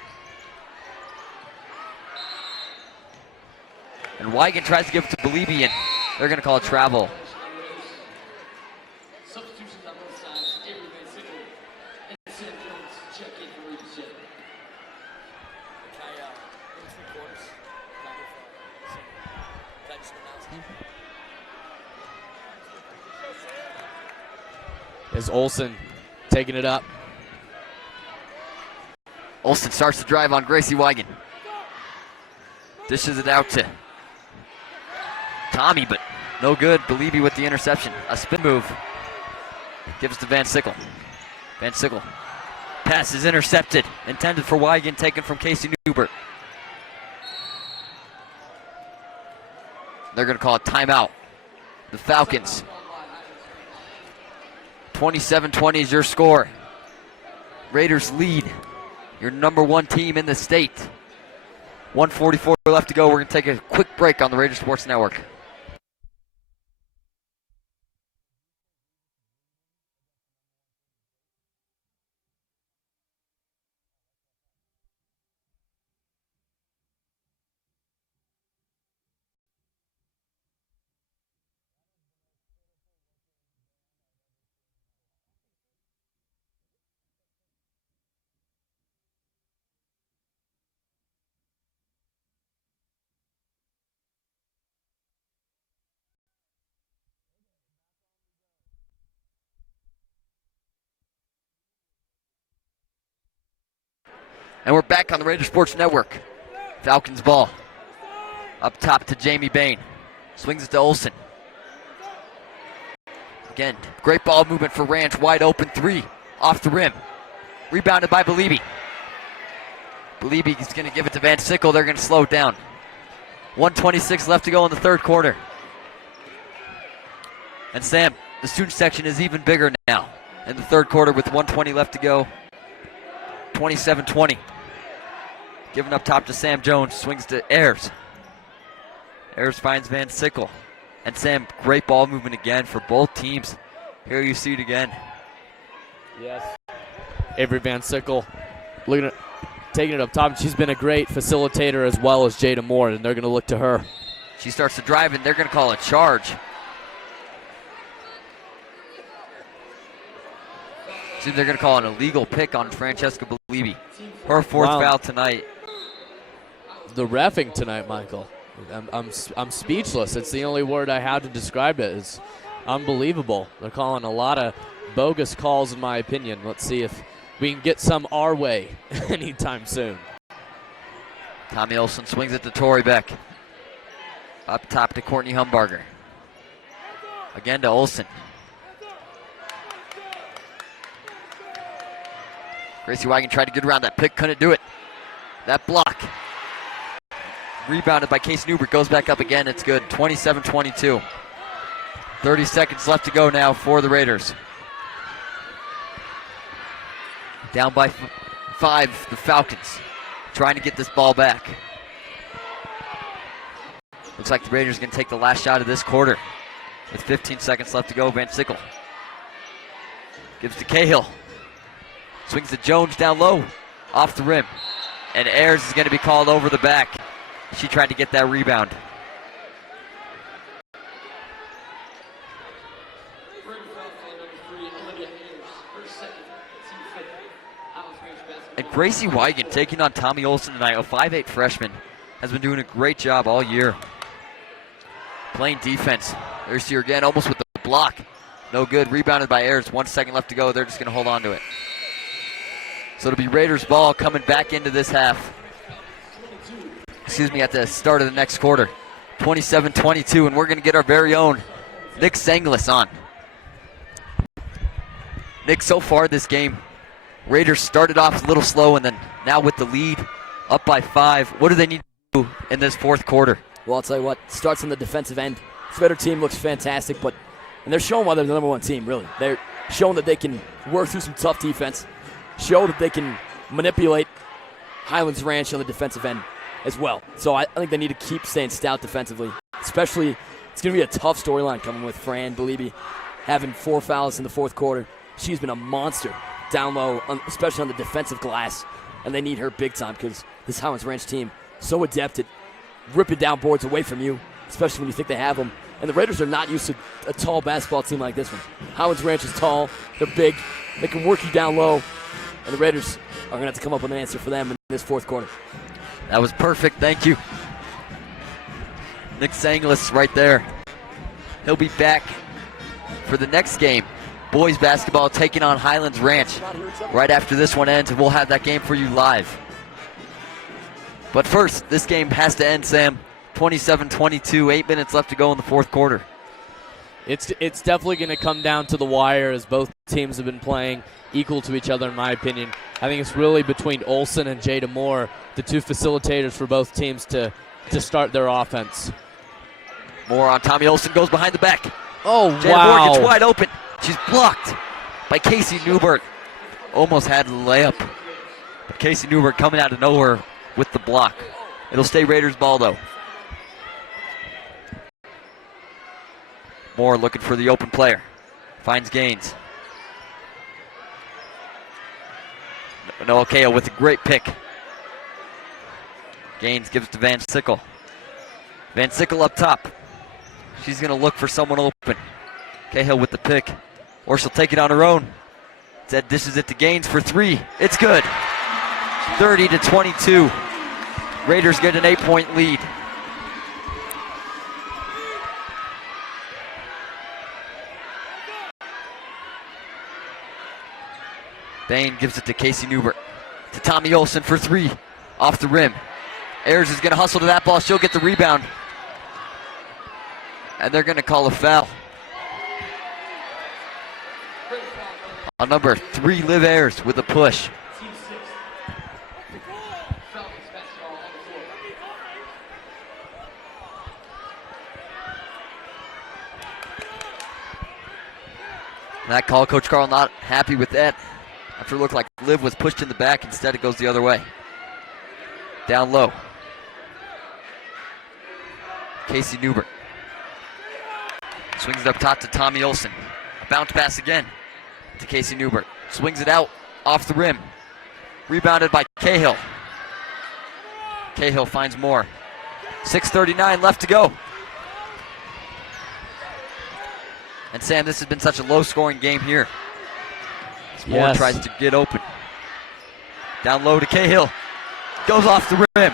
And Wigan tries to give it to Beliebe, and they're going to call it travel. Is Olsen taking it up? Olsen starts to drive on Gracie Wigan. Dishes it out to Tommy, but no good. Beliebe with the interception. A spin move. Gives to Van Sickle. Van Sickle. Pass is intercepted. Intended for Wigan, taken from Casey Newbert. They're going to call it timeout. The Falcons. 27-20 is your score. Raiders lead. Your number one team in the state. 1:44 left to go. We're going to take a quick break on the Raider Sports Network. And we're back on the Raider Sports Network. Falcons ball. Up top to Jamie Bain. Swings it to Olsen. Again, great ball movement for Ranch. Wide open three. Off the rim. Rebounded by Beliebe. Beliebe is going to give it to Van Sickle. They're going to slow it down. 1:26 left to go in the third quarter. And Sam, the student section is even bigger now in the third quarter with 1:20 left to go. 27-20. Given up top to Sam Jones. Swings to Ayers. Ayers finds Van Sickle. And Sam, great ball movement again for both teams. Here you see it again. Yes. Avery Van Sickle looking at taking it up top. She's been a great facilitator as well as Jada Moore, and they're going to look to her. She starts to drive, and they're going to call a charge. Seems they're going to call an illegal pick on Francesca Belibi. Her fourth foul tonight. The reffing tonight, Michael. I'm speechless. It's the only word I have to describe it. It's unbelievable. They're calling a lot of bogus calls, in my opinion. Let's see if we can get some our way anytime soon. Tommy Olson swings it to Tori Beck. Up top to Courtney Humbarger. Again to Olson. Gracie Wagon tried to get around that pick, couldn't do it. That block. Rebounded by Casey Newbert, goes back up again, it's good. 27-22. 30 seconds left to go now for the Raiders. Down by 5, the Falcons. Trying to get this ball back. Looks like the Raiders are going to take the last shot of this quarter. With 15 seconds left to go, Van Sickle gives to Cahill. Swings to Jones down low, off the rim. And Ayers is going to be called over the back. She tried to get that rebound. And Gracie Wigan taking on Tommy Olson tonight, a 5'8 freshman, has been doing a great job all year. Playing defense. There's her again, almost with the block. No good, rebounded by Ayers. 1 second left to go, they're just going to hold on to it. So it'll be Raiders ball coming back into this half. At the start of the next quarter. 27-22, and we're going to get our very own Nick Sanglis on. Nick, so far this game, Raiders started off a little slow, and then now with the lead, up by 5. What do they need to do in this fourth quarter? Well, I'll tell you what, starts on the defensive end. This Raider team looks fantastic, and they're showing why they're the number one team, really. They're showing that they can work through some tough defense, show that they can manipulate Highlands Ranch on the defensive end as well. So I think they need to keep staying stout defensively. Especially, it's going to be a tough storyline coming with Fran Belibi having 4 fouls in the fourth quarter. She's been a monster down low, especially on the defensive glass, and they need her big time because this Highlands Ranch team so adept at ripping down boards away from you, especially when you think they have them. And the Raiders are not used to a tall basketball team like this one. Highlands Ranch is tall, they're big, they can work you down low, and the Raiders are going to have to come up with an answer for them in this fourth quarter. That was perfect, thank you. Nick Sanglis right there. He'll be back for the next game. Boys basketball taking on Highlands Ranch right after this one ends, and we'll have that game for you live. But first, this game has to end, Sam. 27-22, 8 minutes left to go in the fourth quarter. It's definitely going to come down to the wire as both teams have been playing equal to each other, in my opinion. I think it's really between Olson and Jada Moore, the two facilitators for both teams to start their offense. Moore on Tommy Olson, goes behind the back. Oh, Jada wow. Moore gets wide open. She's blocked by Casey Newbert. Almost had a layup. But Casey Newbert coming out of nowhere with the block. It'll stay Raiders ball, though. Moore looking for the open player. Finds Gaines. Noah Cahill with a great pick. Gaines gives to Van Sickle. Van Sickle up top. She's going to look for someone open. Cahill with the pick. Or she'll take it on her own. Instead dishes it to Gaines for 3. It's good. 30-22. Raiders get an 8-point lead. Bain gives it to Casey Newbert. To Tommy Olson for 3. Off the rim. Ayers is going to hustle to that ball. She'll get the rebound. And they're going to call a foul. On number 3, Liv Ayers with a push. That call, Coach Carl not happy with that. After it looked like Liv was pushed in the back, instead it goes the other way. Down low. Casey Newbert. Swings it up top to Tommy Olson. A bounce pass again to Casey Newbert. Swings it out off the rim. Rebounded by Cahill. Cahill finds more. 6:39 left to go. And Sam, this has been such a low-scoring game here. Moore Yes. tries to get open. Down low to Cahill. Goes off the rim.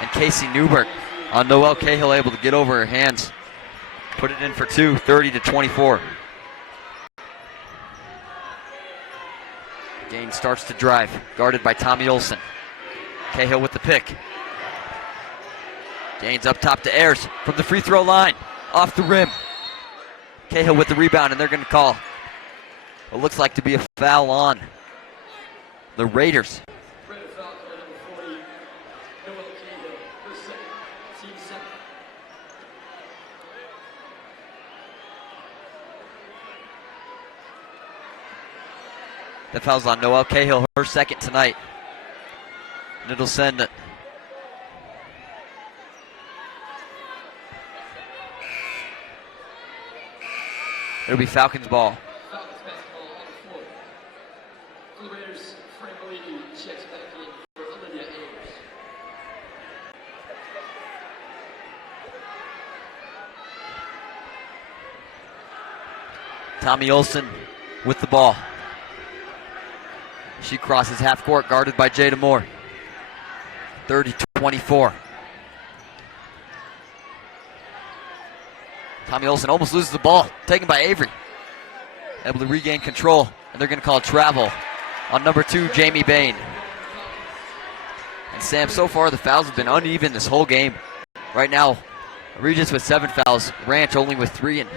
And Casey Newberg on Noelle Cahill, able to get over her hands. Put it in for two, 30-24. Gaines starts to drive, guarded by Tommy Olson. Cahill with the pick. Gaines up top to Ayers from the free throw line, off the rim. Cahill with the rebound, and they're going to call what looks like to be a foul on the Raiders. That foul's on Noelle Cahill, her second tonight. And it'll send it. It'll be Falcons ball. Tommy Olson with the ball. She crosses half court, guarded by Jada Moore. 30-24. Tommy Olson almost loses the ball, taken by Avery. Able to regain control, and they're going to call travel on number 2, Jamie Bain. And Sam, so far the fouls have been uneven this whole game. Right now, Regis with 7 fouls, Ranch only with 3. And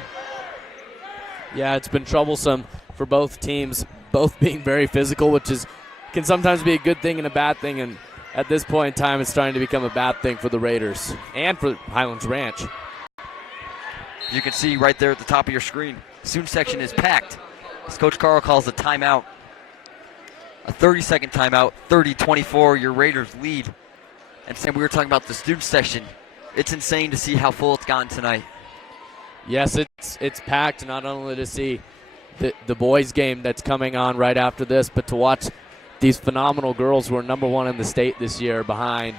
Yeah, it's been troublesome for both teams, both being very physical, which can sometimes be a good thing and a bad thing. And at this point in time, it's starting to become a bad thing for the Raiders and for Highlands Ranch. you can see right there at the top of your screen, student section is packed. As Coach Carl calls a timeout. A 30-second timeout, 30-24, your Raiders lead. And Sam, we were talking about the student section. It's insane to see how full it's gotten tonight. Yes, it's packed, not only to see the boys game that's coming on right after this, but to watch these phenomenal girls who are number 1 in the state this year behind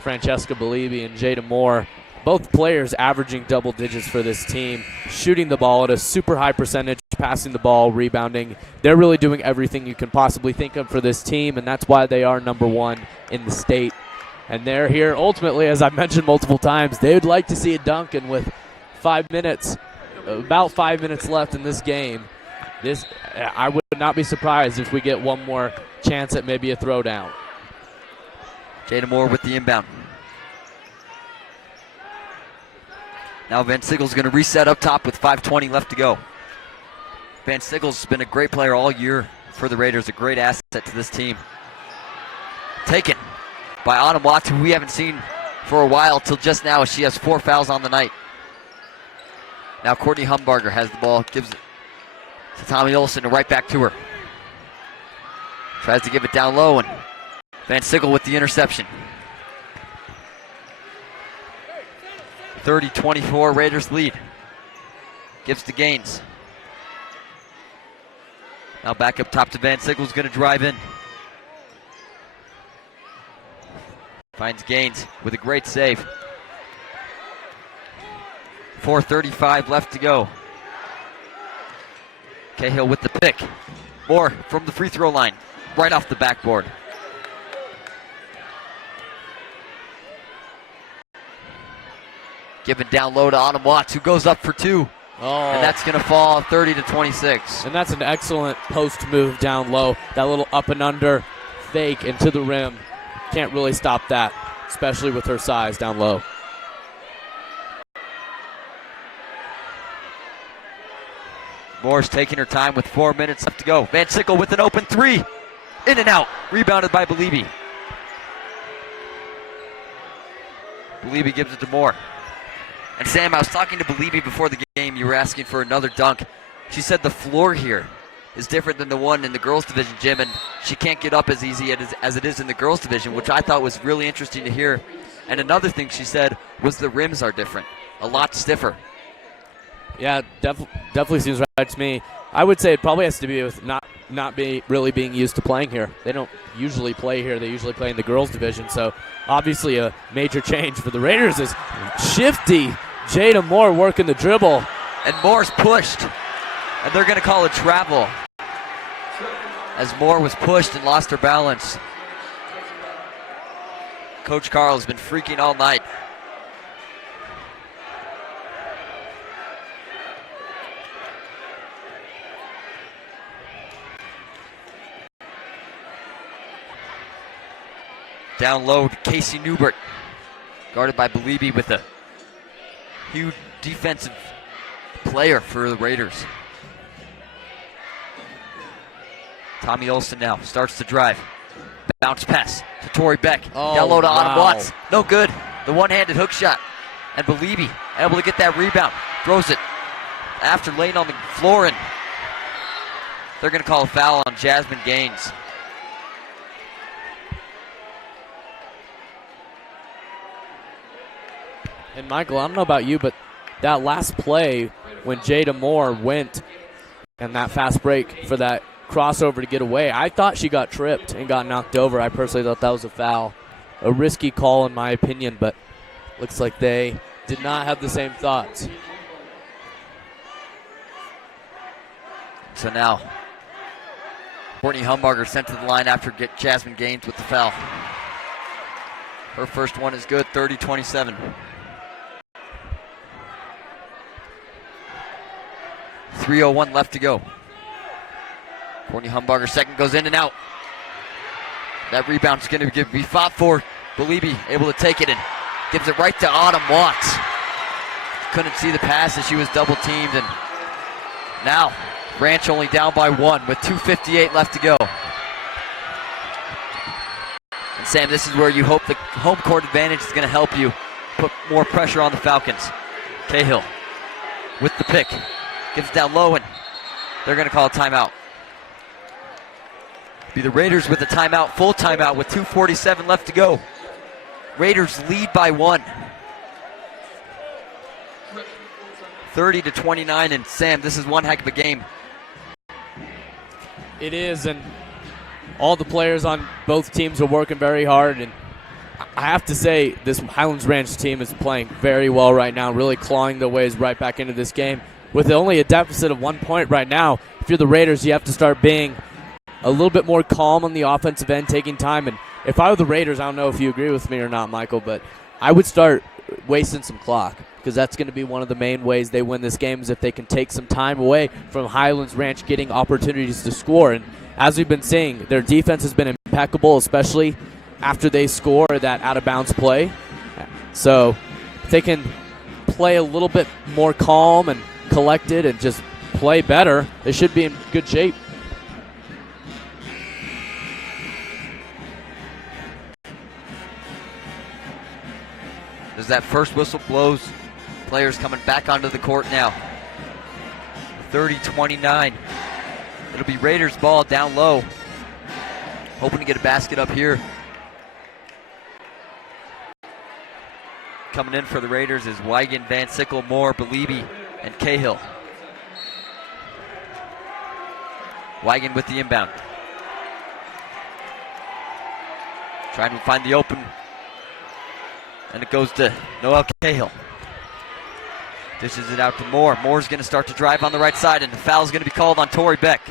Francesca Belibi and Jada Moore. Both players averaging double digits for this team, shooting the ball at a super high percentage, passing the ball, rebounding. They're really doing everything you can possibly think of for this team, and that's why they are number 1 in the state. And they're here ultimately, as I've mentioned multiple times, they would like to see a dunk, and with about 5 minutes left in this game, I would not be surprised if we get one more chance at maybe a throwdown. Jada Moore with the inbound. Now Van Sickle's going to reset up top with 5:20 left to go. Van Sickle's been a great player all year for the Raiders, a great asset to this team. Taken by Autumn Watts, who we haven't seen for a while till just now, as she has 4 fouls on the night. Now Courtney Humbarger has the ball, gives it to Tommy Olson, and right back to her. Tries to give it down low, and Van Sickle with the interception. 30-24, Raiders lead. Gives to Gaines. Now back up top to Van Sickle's going to drive in. Finds Gaines with a great save. 4:35 left to go. Cahill with the pick. Moore from the free throw line, right off the backboard. Given down low to Autumn Watts, who goes up for 2. And that's going to fall 30-26. And that's an excellent post move down low. That little up and under fake into the rim. Can't really stop that, especially with her size down low. Moore's taking her time with 4 minutes left to go. Van Sickle with an open 3. In and out. Rebounded by Belibi. Belibi gives it to Moore. And Sam, I was talking to Belibi before the game. You were asking for another dunk. She said the floor here is different than the one in the girls division gym, and she can't get up as easy as it is in the girls division, which I thought was really interesting to hear. And another thing she said was the rims are different, a lot stiffer. Yeah, definitely seems right to me. I would say it probably has to be with not not really being used to playing here. They don't usually play here. They usually play in the girls division. So obviously a major change for the Raiders is shifty Jada Moore working the dribble. And Moore's pushed, and they're going to call it travel as Moore was pushed and lost her balance. Coach Carl has been freaking all night. Down low to Casey Newbert, guarded by Beliebe with a huge defensive player for the Raiders. Tommy Olson now starts to drive. Bounce pass to Tori Beck. Down low to Autumn Watts. No good. The one-handed hook shot. And Beliebe able to get that rebound. Throws it after laying on the floor, and they're going to call a foul on Jasmine Gaines. And Michael, I don't know about you, but that last play when Jada Moore went and that fast break for that crossover to get away, I thought she got tripped and got knocked over. I personally thought that was a foul. A risky call in my opinion, but looks like they did not have the same thoughts. So now, Courtney Humbarger sent to the line after Jasmine Gaines with the foul. Her first one is good, 30-27. 3:01 left to go. Courtney Humbarger second goes in and out. That rebound's going to be fought for. Beliebe able to take it and gives it right to Autumn Watts. Couldn't see the pass as she was double teamed, and now Ranch only down by one with 2:58 left to go. And Sam, this is where you hope the home court advantage is going to help you put more pressure on the Falcons. Cahill with the pick. Gives it down low, and they're going to call a timeout. Be the Raiders with a timeout, full timeout with 2:47 left to go. Raiders lead by one. 30-29, and Sam, this is one heck of a game. It is, and all the players on both teams are working very hard, and I have to say this Highlands Ranch team is playing very well right now, really clawing their ways right back into this game. With only a deficit of 1 point right now, if you're the Raiders, you have to start being a little bit more calm on the offensive end, taking time. And if I were the Raiders, I don't know if you agree with me or not, Michael, but I would start wasting some clock, because that's going to be one of the main ways they win this game, is if they can take some time away from Highlands Ranch getting opportunities to score. And as we've been seeing, their defense has been impeccable, especially after they score that out-of-bounds play. So if they can play a little bit more calm and collected and just play better, they should be in good shape. As that first whistle blows, players coming back onto the court now. 30-29. It'll be Raiders ball down low. Hoping to get a basket up here. Coming in for the Raiders is Wigan, Van Sickle, Moore, Beliebe, and Cahill. Wigan with the inbound. Trying to find the open. And it goes to Noel Cahill. Dishes it out to Moore. Moore's going to start to drive on the right side, and the foul's going to be called on Tori Beck.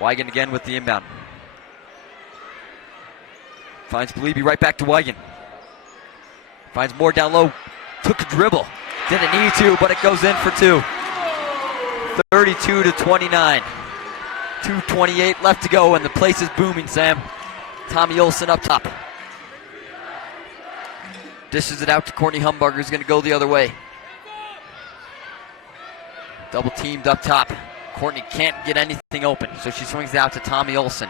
Wigan again with the inbound. Finds Beliebe right back to Wigan. Finds Moore down low. Took a dribble. Didn't need to, but it goes in for two. 32-29. 2:28 left to go, and the place is booming, Sam. Tommy Olson up top. Dishes it out to Courtney Humbarger, who's going to go the other way. Double teamed up top. Courtney can't get anything open, so she swings it out to Tommy Olson.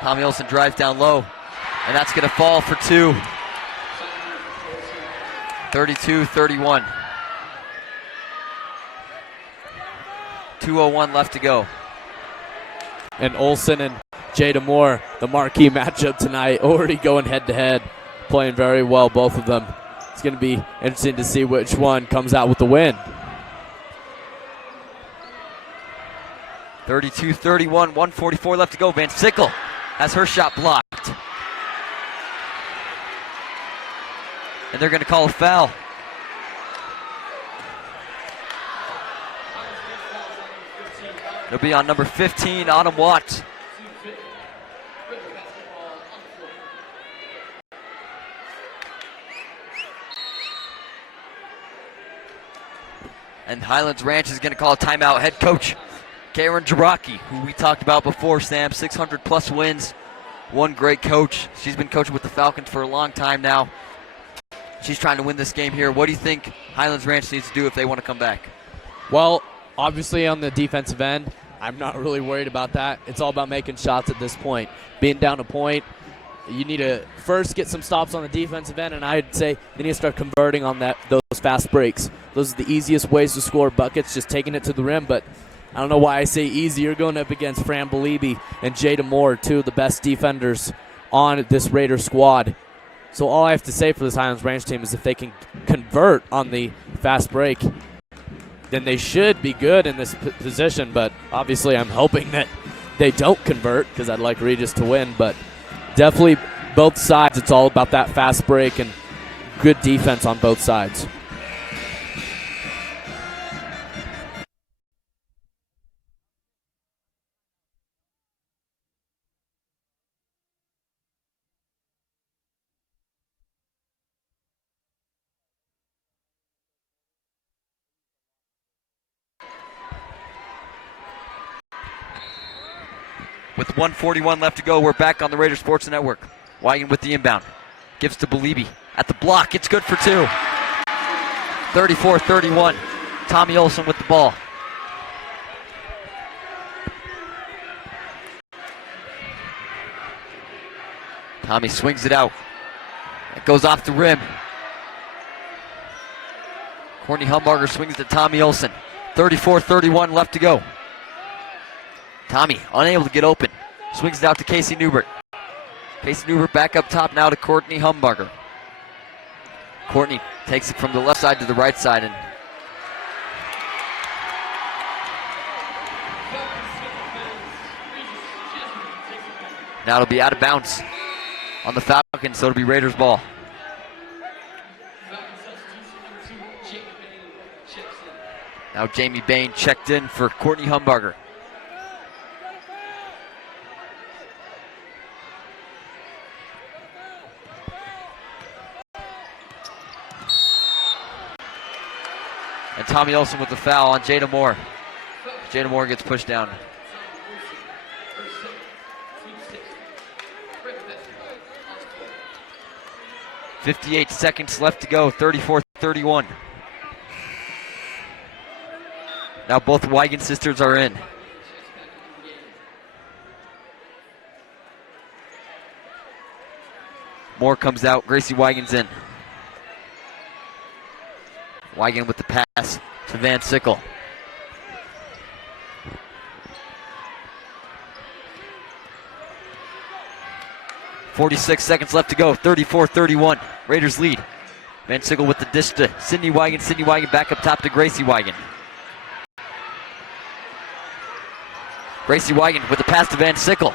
Tommy Olson drives down low, and that's going to fall for two. 32-31. 2:01 left to go. And Olson and Jada Moore, the marquee matchup tonight, already going head-to-head, playing very well, both of them. It's going to be interesting to see which one comes out with the win. 32-31, 144 left to go. Van Sickle has her shot blocked. And they're going to call a foul. It'll be on number 15, Autumn Watts. And Highlands Ranch is going to call a timeout. Head coach Karen Jaraki, who we talked about before, Sam, 600 plus wins, one great coach. She's been coaching with the Falcons for a long time now. She's trying to win this game here. What do you think Highlands Ranch needs to do if they want to come back? Well, obviously on the defensive end, I'm not really worried about that. It's all about making shots at this point. Being down a point, you need to first get some stops on the defensive end, and I'd say they need to start converting on those fast breaks. Those are the easiest ways to score buckets, just taking it to the rim, but I don't know why I say easy. You're going up against Fran Belibi and Jada Moore, two of the best defenders on this Raiders squad. So all I have to say for this Highlands Ranch team is if they can convert on the fast break, then they should be good in this position. But obviously I'm hoping that they don't convert because I'd like Regis to win. But definitely both sides, it's all about that fast break and good defense on both sides. With 1:41 left to go, we're back on the Raider Sports Network. Wygan with the inbound. Gives to Belibi. At the block, it's good for two. 34-31. Tommy Olson with the ball. Tommy swings it out. It goes off the rim. Courtney Humbarger swings to Tommy Olson. 34-31 left to go. Tommy unable to get open. Swings it out to Casey Newbert. Casey Newbert back up top now to Courtney Humbarger. Courtney takes it from the left side to the right side, and now it'll be out of bounds on the Falcons, so it'll be Raiders ball. Now Jamie Bain checked in for Courtney Humbarger. And Tommy Olson with the foul on Jada Moore. Jada Moore gets pushed down. .58 seconds left to go, 34-31. Now both Wygan sisters are in. Moore comes out, Gracie Wygan's in. Wygan with the pass to Van Sickle. .46 seconds left to go, 34-31. Raiders lead. Van Sickle with the dish to Sydney Wygan. Sydney Wygan back up top to Gracie Wygan. Gracie Wygan with the pass to Van Sickle.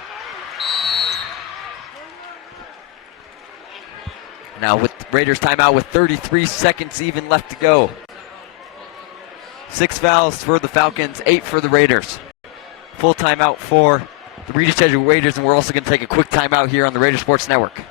Now with Raiders timeout with 33 seconds even left to go. 6 fouls for the Falcons, 8 for the Raiders. Full timeout for the Regis Jesuit Raiders, and we're also going to take a quick timeout here on the Raider Sports Network.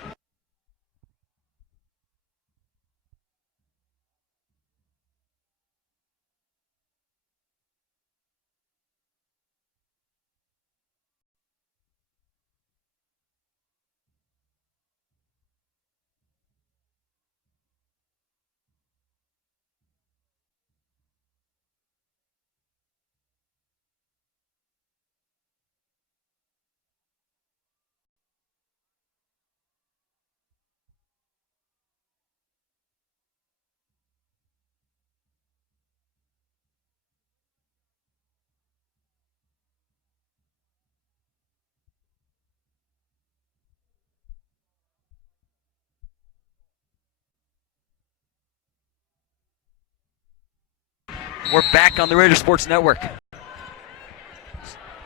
We're back on the Raider Sports Network.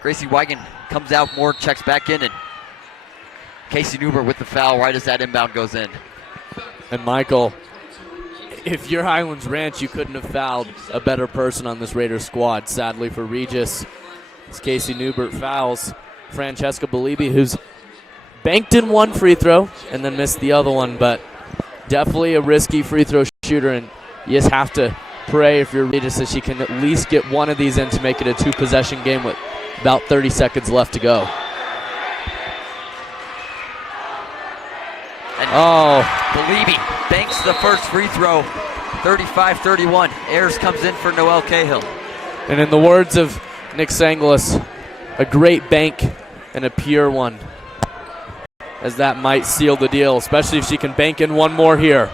Gracie Wigan comes out more, checks back in, and Casey Newbert with the foul right as that inbound goes in. And Michael, if you're Highlands Ranch, you couldn't have fouled a better person on this Raiders squad. Sadly for Regis, as Casey Newbert fouls Francesca Belibi, who's banked in one free throw and then missed the other one, but definitely a risky free throw shooter, and you just have to pray if you're Regis that she can at least get one of these in to make it a two-possession game with about 30 seconds left to go. And Belibi banks the first free throw, 35-31. Ayers comes in for Noelle Cahill. And in the words of Nick Sanglis, a great bank and a pure one, as that might seal the deal, especially if she can bank in one more here.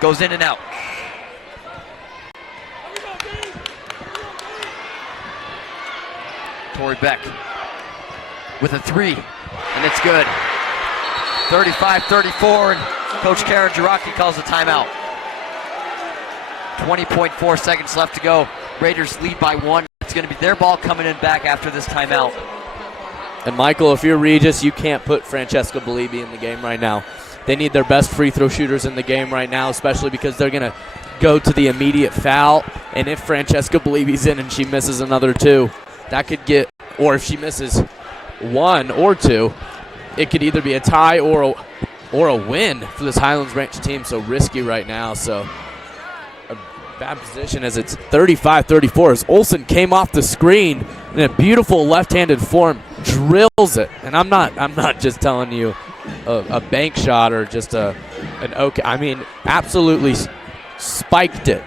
Goes in and out. Tori Beck with a three, and it's good. 35-34, and Coach Karen Jiraki calls a timeout. 20.4 seconds left to go. Raiders lead by one. It's going to be their ball coming in back after this timeout. And Michael, if you're Regis, you can't put Francesca Belibi in the game right now. They need their best free throw shooters in the game right now, especially because they're going to go to the immediate foul. And if Francesca Belibi's in and she misses another two, that could get, or if she misses one or two, it could either be a tie or a win for this Highlands Ranch team. So risky right now. So a bad position as it's 35-34 as Olsen came off the screen in a beautiful left-handed form, drills it. And I'm not just telling you a bank shot or just an okay. I mean, absolutely spiked it.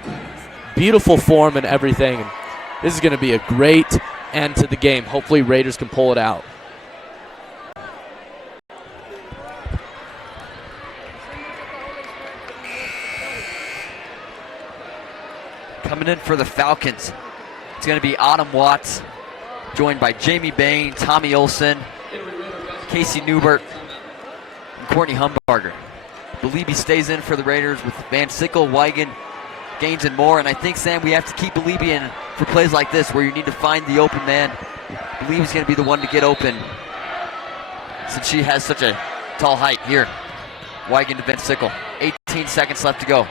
Beautiful form and everything. And this is going to be a great end to the game. Hopefully Raiders can pull it out. Coming in for the Falcons, it's going to be Autumn Watts, joined by Jamie Bain, Tommy Olson, Casey Newbert, and Courtney Humbarger. Belibi stays in for the Raiders with Van Sickle, Wigan, Gaines, and more. And I think, Sam, we have to keep Belibi in for plays like this where you need to find the open man. Belibi's going to be the one to get open since she has such a tall height here. Wigan to Van Sickle. 18 seconds left to go.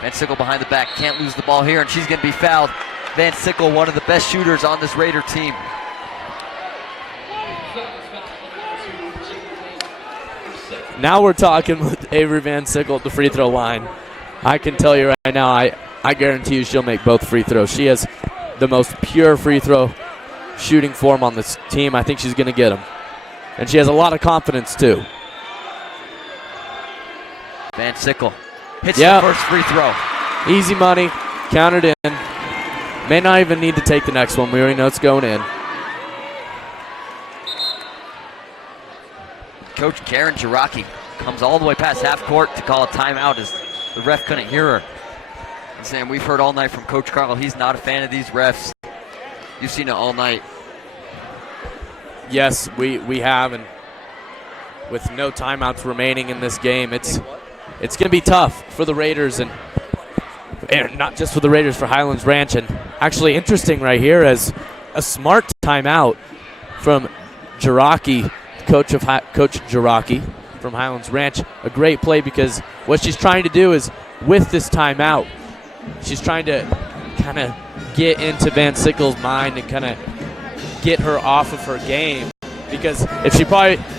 Van Sickle behind the back, can't lose the ball here, and she's going to be fouled. Van Sickle, one of the best shooters on this Raider team. Now we're talking with Avery Van Sickle at the free throw line. I can tell you right now, I guarantee you she'll make both free throws. She has the most pure free throw shooting form on this team. I think she's going to get them. And she has a lot of confidence, too. Van Sickle hits the first free throw. Easy money. Count it in. May not even need to take the next one. We already know it's going in. Coach Karen Jiraki comes all the way past half court to call a timeout as the ref couldn't hear her. And Sam, we've heard all night from Coach Carl. He's not a fan of these refs. You've seen it all night. Yes, we have, and with no timeouts remaining in this game, it's going to be tough for the Raiders, and not just for the Raiders, for Highlands Ranch. And actually interesting right here as a smart timeout from Jiraki, Coach Jiraki from Highlands Ranch. A great play because what she's trying to do is, with this timeout, she's trying to kind of get into Van Sickle's mind and kind of get her off of her game. Because if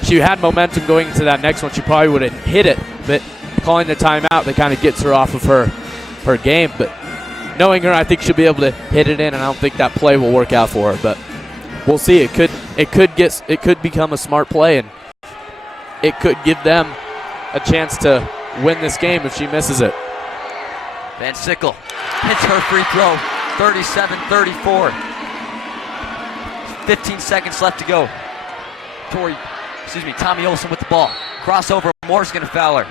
she had momentum going into that next one, she probably would have hit it. But calling the timeout, that kind of gets her off of her game. But knowing her, I think she'll be able to hit it in, and I don't think that play will work out for her. But we'll see. It could become a smart play, and it could give them a chance to win this game if she misses it. Van Sickle hits her free throw, 37-34. 15 seconds left to go. Tommy Olson with the ball. Crossover, Moore's going to foul her.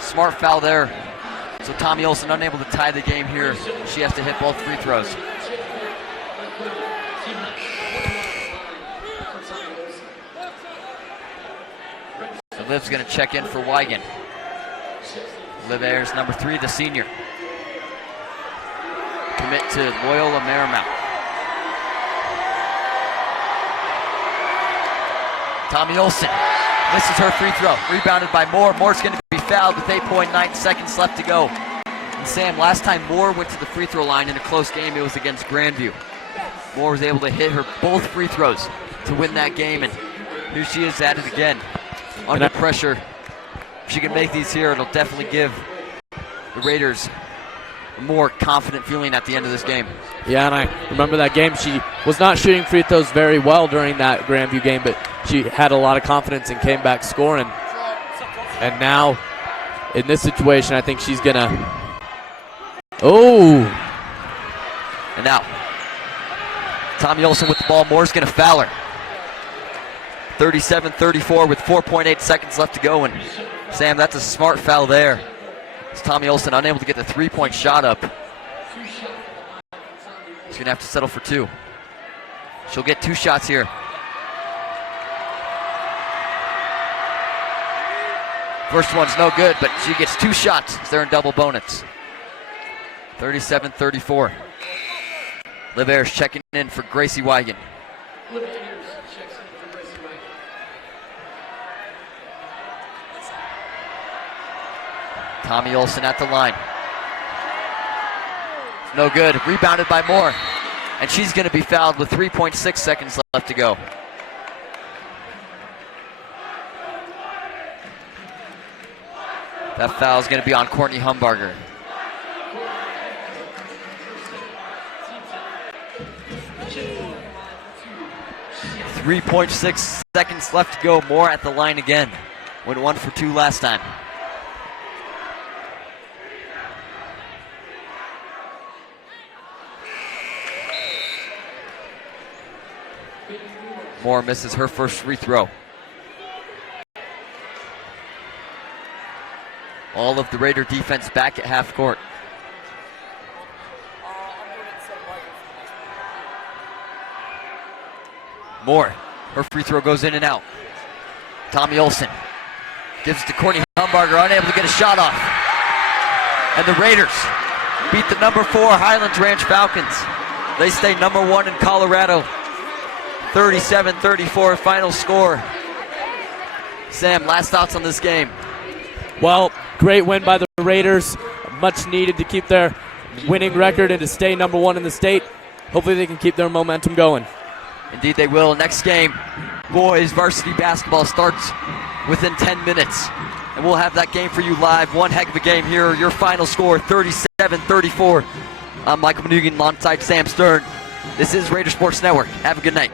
Smart foul there. So Tommy Olson unable to tie the game here. She has to hit both free throws. So Liv's going to check in for Wigan. Liv Ayers, number 3, the senior. Commit to Loyola Marymount. Tommy Olson misses her free throw. Rebounded by Moore. Moore's going to be fouled with 8.9 seconds left to go. And Sam, last time Moore went to the free throw line in a close game, it was against Grandview. Moore was able to hit her both free throws to win that game, and here she is at it again. Under pressure. If she can make these here, it'll definitely give the Raiders a more confident feeling at the end of this game. Yeah, and I remember that game. She was not shooting free throws very well during that Grandview game, but she had a lot of confidence and came back scoring. And now, in this situation, I think she's going to... Oh! And now, Tommy Olson with the ball. Moore's going to foul her. 37-34 with 4.8 seconds left to go. And Sam, that's a smart foul there. It's Tommy Olson unable to get the three-point shot up. She's going to have to settle for 2. She'll get 2 shots here. First one's no good, but she gets 2 shots. They're in double bonus. 37-34. Liv Ayers checking in for Gracie Wigan. Tommy Olson at the line. No good. Rebounded by Moore. And she's going to be fouled with 3.6 seconds left to go. That foul is going to be on Courtney Humbarger. .6 seconds left to go. Moore at the line again. Went 1 for 2 last time. Moore misses her first free throw. All of the Raider defense back at half court. Moore, her free throw goes in and out. Tommy Olson gives it to Courtney Humbarger, unable to get a shot off. And the Raiders beat the number 4 Highlands Ranch Falcons. They stay number 1 in Colorado. 37-34 final score. Sam, last thoughts on this game? Well, great win by the Raiders. Much needed to keep their winning record and to stay number 1 in the state. Hopefully they can keep their momentum going. Indeed they will. Next game, boys varsity basketball starts within 10 minutes. And we'll have that game for you live. One heck of a game here. Your final score, 37-34. I'm Michael Manugan alongside Sam Stern. This is Raider Sports Network. Have a good night.